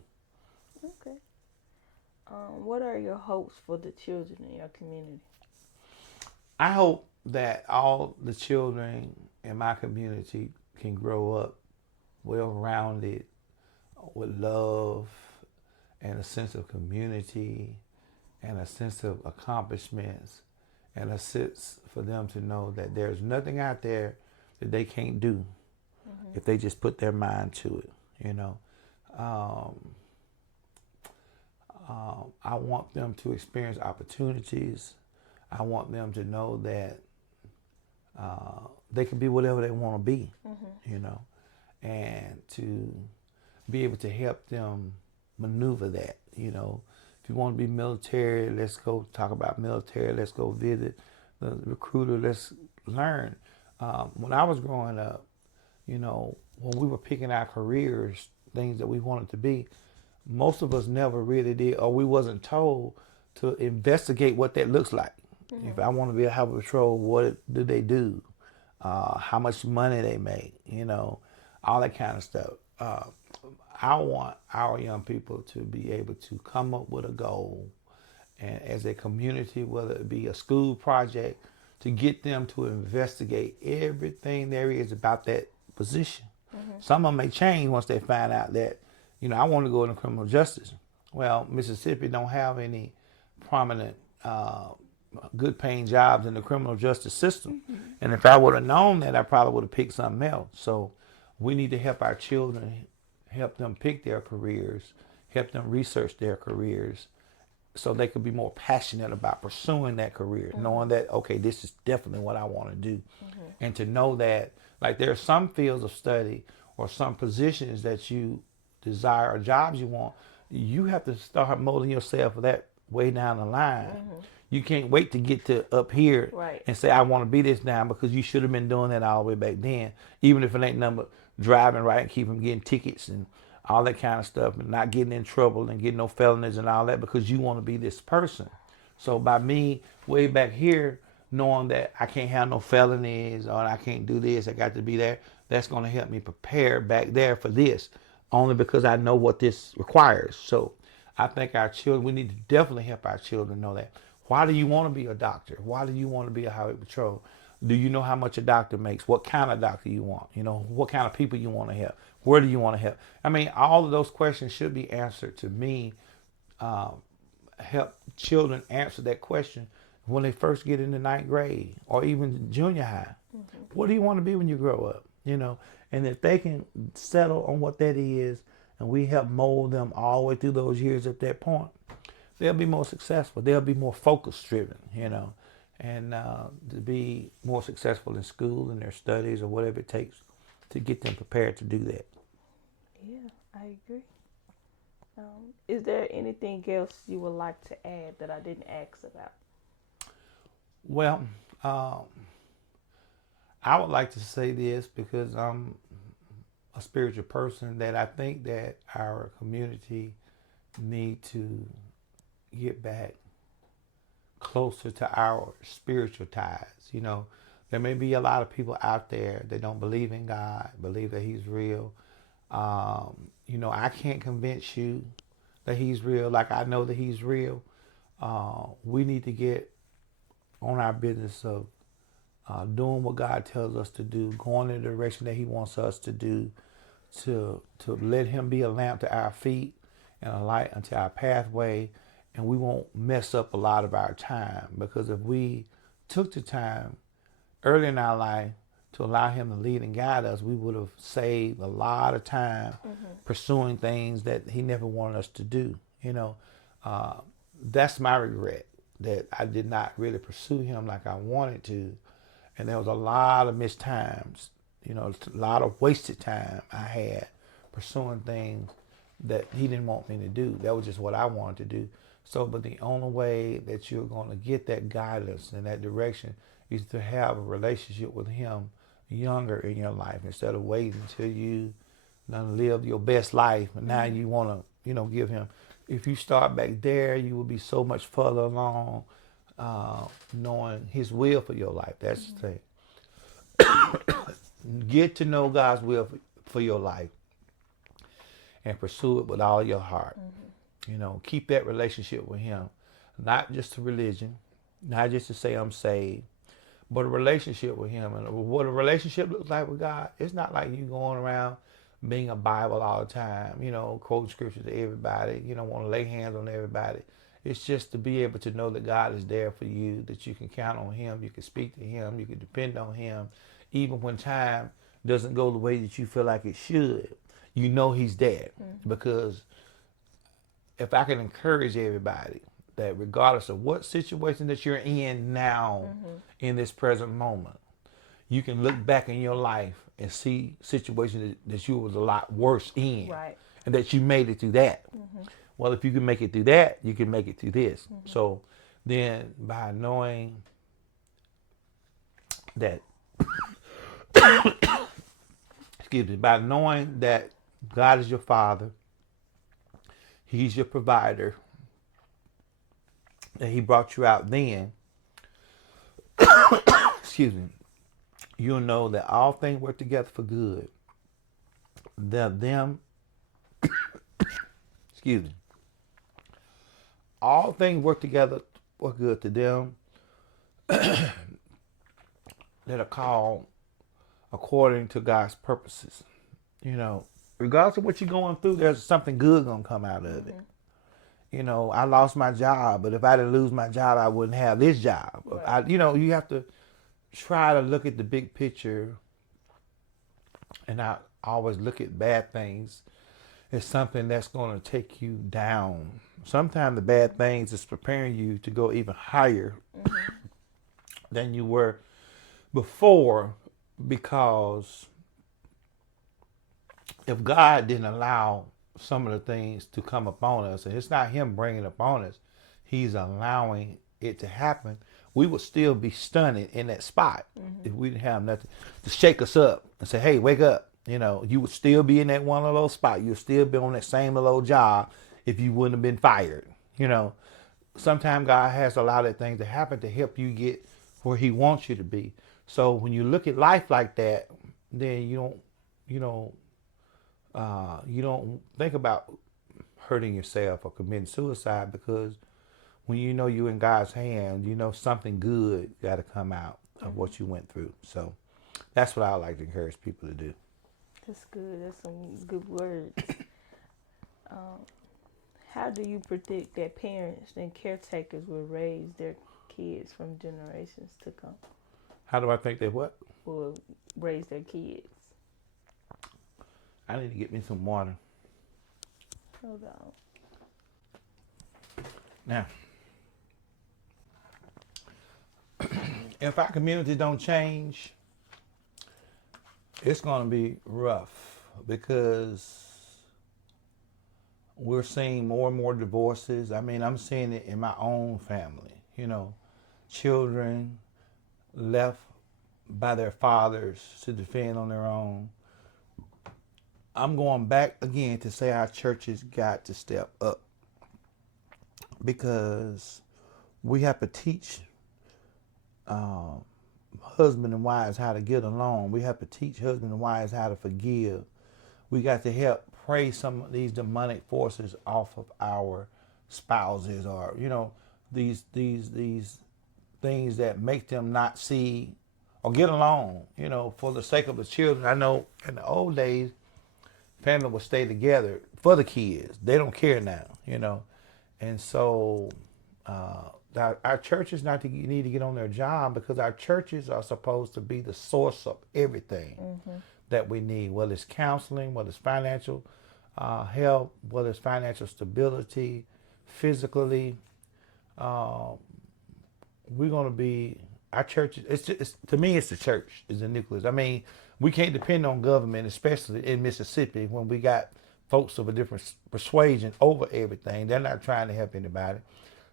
Okay. What are your hopes for the children in your community? I hope that all the children in my community can grow up well-rounded with love and a sense of community and a sense of accomplishments and a sense for them to know that there's nothing out there that they can't do if they just put their mind to it, you know. I want them to experience opportunities. I want them to know that they can be whatever they want to be, you know, and to be able to help them maneuver that, you know. If you want to be military, let's go talk about military. Let's go visit the recruiter. Let's learn. When I was growing up, you know, when we were picking our careers, things that we wanted to be, most of us never really did, or we wasn't told to investigate what that looks like. If I want to be a highway patrol, what do they do? how much money they make, all that kind of stuff. I want our young people to be able to come up with a goal, and as a community, whether it be a school project, to get them to investigate everything there is about that position. Some of them may change once they find out that, I want to go into criminal justice. Well, Mississippi don't have any prominent, good paying jobs in the criminal justice system. And if I would have known that, I probably would have picked something else. So we need to help our children, help them pick their careers, help them research their careers, so they could be more passionate about pursuing that career, knowing that, okay, this is definitely what I want to do. And to know that, like, there are some fields of study or some positions that you desire or jobs you want, you have to start molding yourself for that way down the line. You can't wait to get to up here and say, I want to be this now, because you should have been doing that all the way back then, even if it ain't nothing but driving right and keep them getting tickets and all that kind of stuff, and not getting in trouble and getting no felonies and all that, because you want to be this person. So by me way back here knowing that I can't have no felonies or I can't do this, I got to be there, that's going to help me prepare back there for this, only because I know what this requires. So I think our children, we need to definitely help our children know that. Why do you want to be a doctor? Why do you want to be a highway patrol? Do you know how much a doctor makes? What kind of doctor you want? What kind of people you want to help? Where do you want to help? I mean, all of those questions should be answered to me. Help children answer that question when they first get into ninth grade or even junior high. What do you want to be when you grow up? And if they can settle on what that is, and we help mold them all the way through those years at that point, they'll be more successful. They'll be more focus driven, and to be more successful in school and their studies or whatever it takes to get them prepared to do that. Yeah, I agree. Is there anything else you would like to add that I didn't ask about? Well, I would like to say this because I'm a spiritual person, that I think that our community need to get back closer to our spiritual ties. There may be a lot of people out there that don't believe in God, believe that He's real. I can't convince you that He's real like I know that He's real. We need to get on our business of doing what God tells us to do, going in the direction that He wants us to do, to let Him be a lamp to our feet and a light unto our pathway, and we won't mess up a lot of our time. Because if we took the time early in our life to allow Him to lead and guide us, we would have saved a lot of time pursuing things that He never wanted us to do. That's my regret, that I did not really pursue Him like I wanted to. And there was a lot of missed times, a lot of wasted time I had pursuing things that He didn't want me to do. That was just what I wanted to do. So, but the only way that you're going to get that guidance in that direction is to have a relationship with Him younger in your life, instead of waiting until you done live your best life and now you want to, give Him. If you start back there, you will be so much further along, knowing His will for your life. That's the thing. Get to know God's will for your life and pursue it with all your heart. Keep that relationship with Him, not just a religion, not just to say I'm saved, but a relationship with Him. And what a relationship looks like with God, it's not like you going around being a Bible all the time, quoting scripture to everybody, want to lay hands on everybody. It's just to be able to know that God is there for you, that you can count on Him, you can speak to Him, you can depend on Him, even when time doesn't go the way that you feel like it should. He's there. Because if I can encourage everybody that regardless of what situation that you're in now, in this present moment, you can look back in your life and see situations that you was a lot worse in, Right. and that you made it through that. Well, if you can make it through that, you can make it through this. So then by knowing that, by knowing that God is your Father, He's your provider, and He brought you out then, you'll know that all things work together for good. Them, excuse me. All things work together for good to them that are called according to God's purposes. You know, regardless of what you're going through, there's something good gonna come out of it. You know, I lost my job, but if I didn't lose my job, I wouldn't have this job. Right. You have to try to look at the big picture and not always look at bad things as something that's going to take you down. Sometimes the bad things is preparing you to go even higher than you were before, because if God didn't allow some of the things to come upon us, and it's not him bringing it upon us, he's allowing it to happen, we would still be stunned in that spot if we didn't have nothing to shake us up and say, hey, wake up. You know, you would still be in that one little spot. You'd still be on that same little job if you wouldn't have been fired. You know, sometimes God has allowed that thing to happen to help you get where he wants you to be. So when you look at life like that, then you don't think about hurting yourself or committing suicide, because when you know you're in God's hands, you know something good got to come out of what you went through. So that's what I like to encourage people to do. That's good. That's some good words. How do you predict that parents and caretakers will raise their kids from generations to come? How do I think they what? Will raise their kids. I need to get me some water. Hold on. Now, if our community don't change, it's going to be rough, because we're seeing more and more divorces. I mean, I'm seeing it in my own family. You know, children left by their fathers to defend on their own. I'm going back again to say our churches got to step up, because we have to teach husband and wives how to get along. We have to teach husband and wives how to forgive. We got to help pray some of these demonic forces off of our spouses, or these things that make them not see or get along, for the sake of the children. I know in the old days, family would stay together for the kids. They don't care now, and so our churches need to get on their job, because our churches are supposed to be the source of everything that we need, whether it's counseling, whether it's financial help, whether it's financial stability, physically. We're going to be, our churches, to me, it's the church is the nucleus. I mean, we can't depend on government, especially in Mississippi, when we got folks of a different persuasion over everything. They're not trying to help anybody.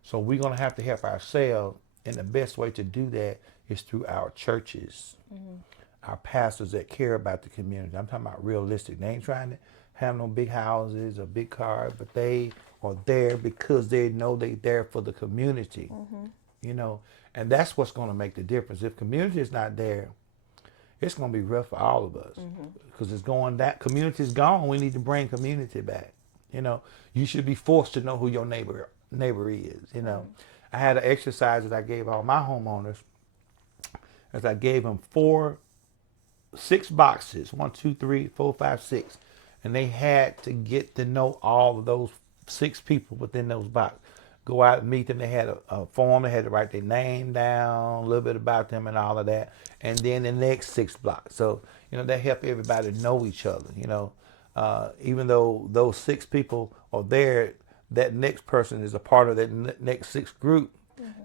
So we're going to have to help ourselves, and the best way to do that is through our churches, our pastors that care about the community. I'm talking about realistic. They ain't trying to have no big houses or big cars, but they are there because they know they're there for the community, and that's what's going to make the difference. If community is not there, it's going to be rough for all of us, because it's going, that community's gone. We need to bring community back. You should be forced to know who your neighbor is. I had an exercise that I gave all my homeowners, as I gave them 6 boxes, 1, 2, 3, 4, 5, 6, and they had to get to know all of those 6 people within those boxes. Go out and meet them. They had a form. They had to write their name down, a little bit about them and all of that, and then the next 6 blocks. So that helped everybody know each other. Even though those 6 people are there, that next person is a part of that next 6 group.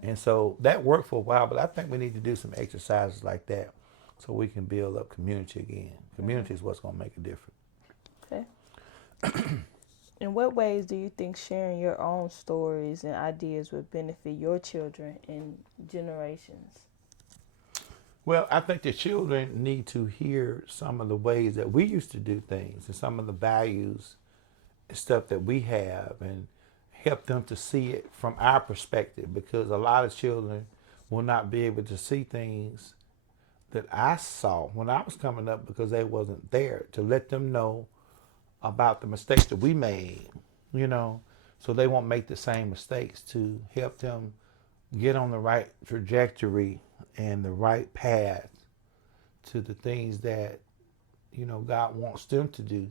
And so that worked for a while, but I think we need to do some exercises like that so we can build up community again. Community is what's going to make a difference. Okay. In what ways do you think sharing your own stories and ideas would benefit your children and generations? Well, I think the children need to hear some of the ways that we used to do things, and some of the values and stuff that we have, and help them to see it from our perspective, because a lot of children will not be able to see things that I saw when I was coming up because they wasn't there to let them know about the mistakes that we made, you know, so they won't make the same mistakes, to help them get on the right trajectory and the right path to the things that, you know, God wants them to do.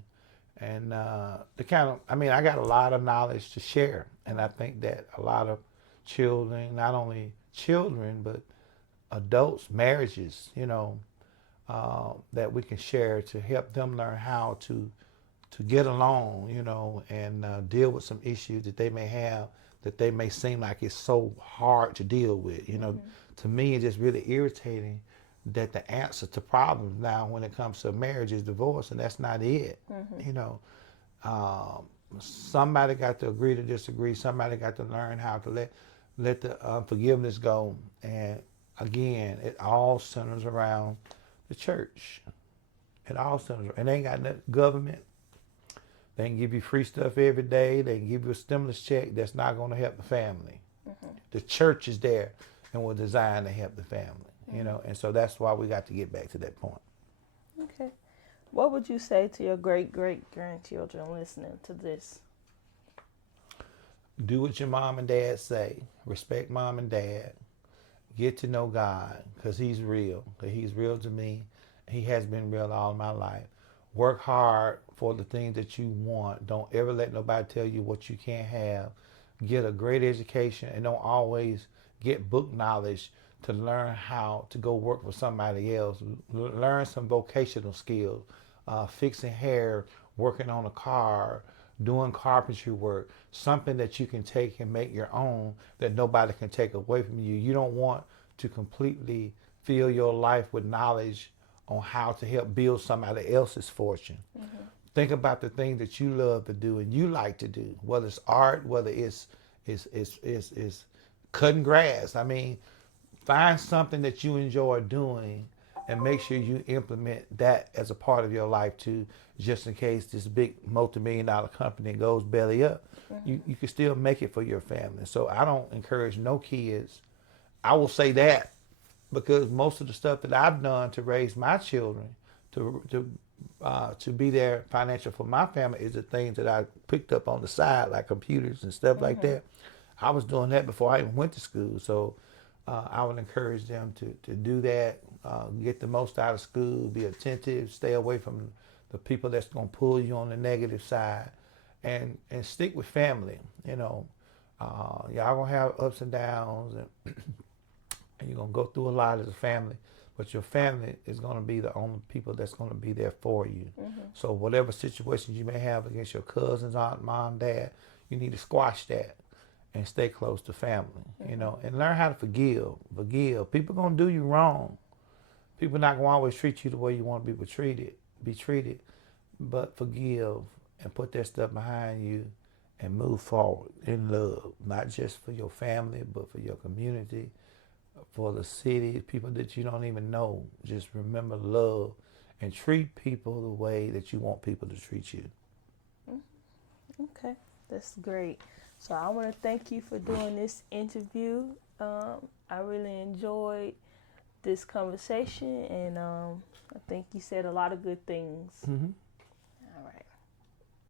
And the kind of, I mean, I got a lot of knowledge to share. And I think that a lot of children, not only children, but adults, marriages, you know, that we can share to help them learn how to get along, you know, and deal with some issues that they may have, that they may seem like it's so hard to deal with. You know, to me, it's just really irritating that the answer to problems now when it comes to marriage is divorce, and that's not it. You know, somebody got to agree to disagree. Somebody got to learn how to let the forgiveness go. And again, it all centers around the church. It all centers. It ain't got no government. They can give you free stuff every day. They can give you a stimulus check. That's not going to help the family. The church is there and was designed to help the family. You know, and so that's why we got to get back to that point. Okay. What would you say to your great-great-grandchildren listening to this? Do what your mom and dad say. Respect mom and dad. Get to know God, because he's real. He's real to me. He has been real all my life. Work hard for the things that you want. Don't ever let nobody tell you what you can't have. Get a great education, and don't always get book knowledge to learn how to go work for somebody else. Learn some vocational skills, fixing hair, working on a car, doing carpentry work, something that you can take and make your own that nobody can take away from you. You don't want to completely fill your life with knowledge on how to help build somebody else's fortune. Think about the things that you love to do and you like to do, whether it's art, whether it's cutting grass. I mean, find something that you enjoy doing and make sure you implement that as a part of your life too, just in case this big multi-million-dollar company goes belly up. You can still make it for your family. So I don't encourage no kids. I will say that because most of the stuff that I've done to raise my children, to be there financial for my family, is the things that I picked up on the side, like computers and stuff like that. I was doing that before I even went to school. So I would encourage them to do that, get the most out of school, be attentive, stay away from the people that's going to pull you on the negative side, and stick with family. You know, y'all going to have ups and downs, and you're going to go through a lot as a family, but your family is going to be the only people that's going to be there for you. So whatever situations you may have against your cousins, aunt, mom, dad, you need to squash that and stay close to family, you know, and learn how to forgive. People going to do you wrong. People not going to always treat you the way you want to be treated, but forgive and put that stuff behind you and move forward in love, not just for your family, but for your community, for the city, people that you don't even know. Just remember love and treat people the way that you want people to treat you. Okay, that's great. So I want to thank you for doing this interview. I really enjoyed this conversation, and I think you said a lot of good things.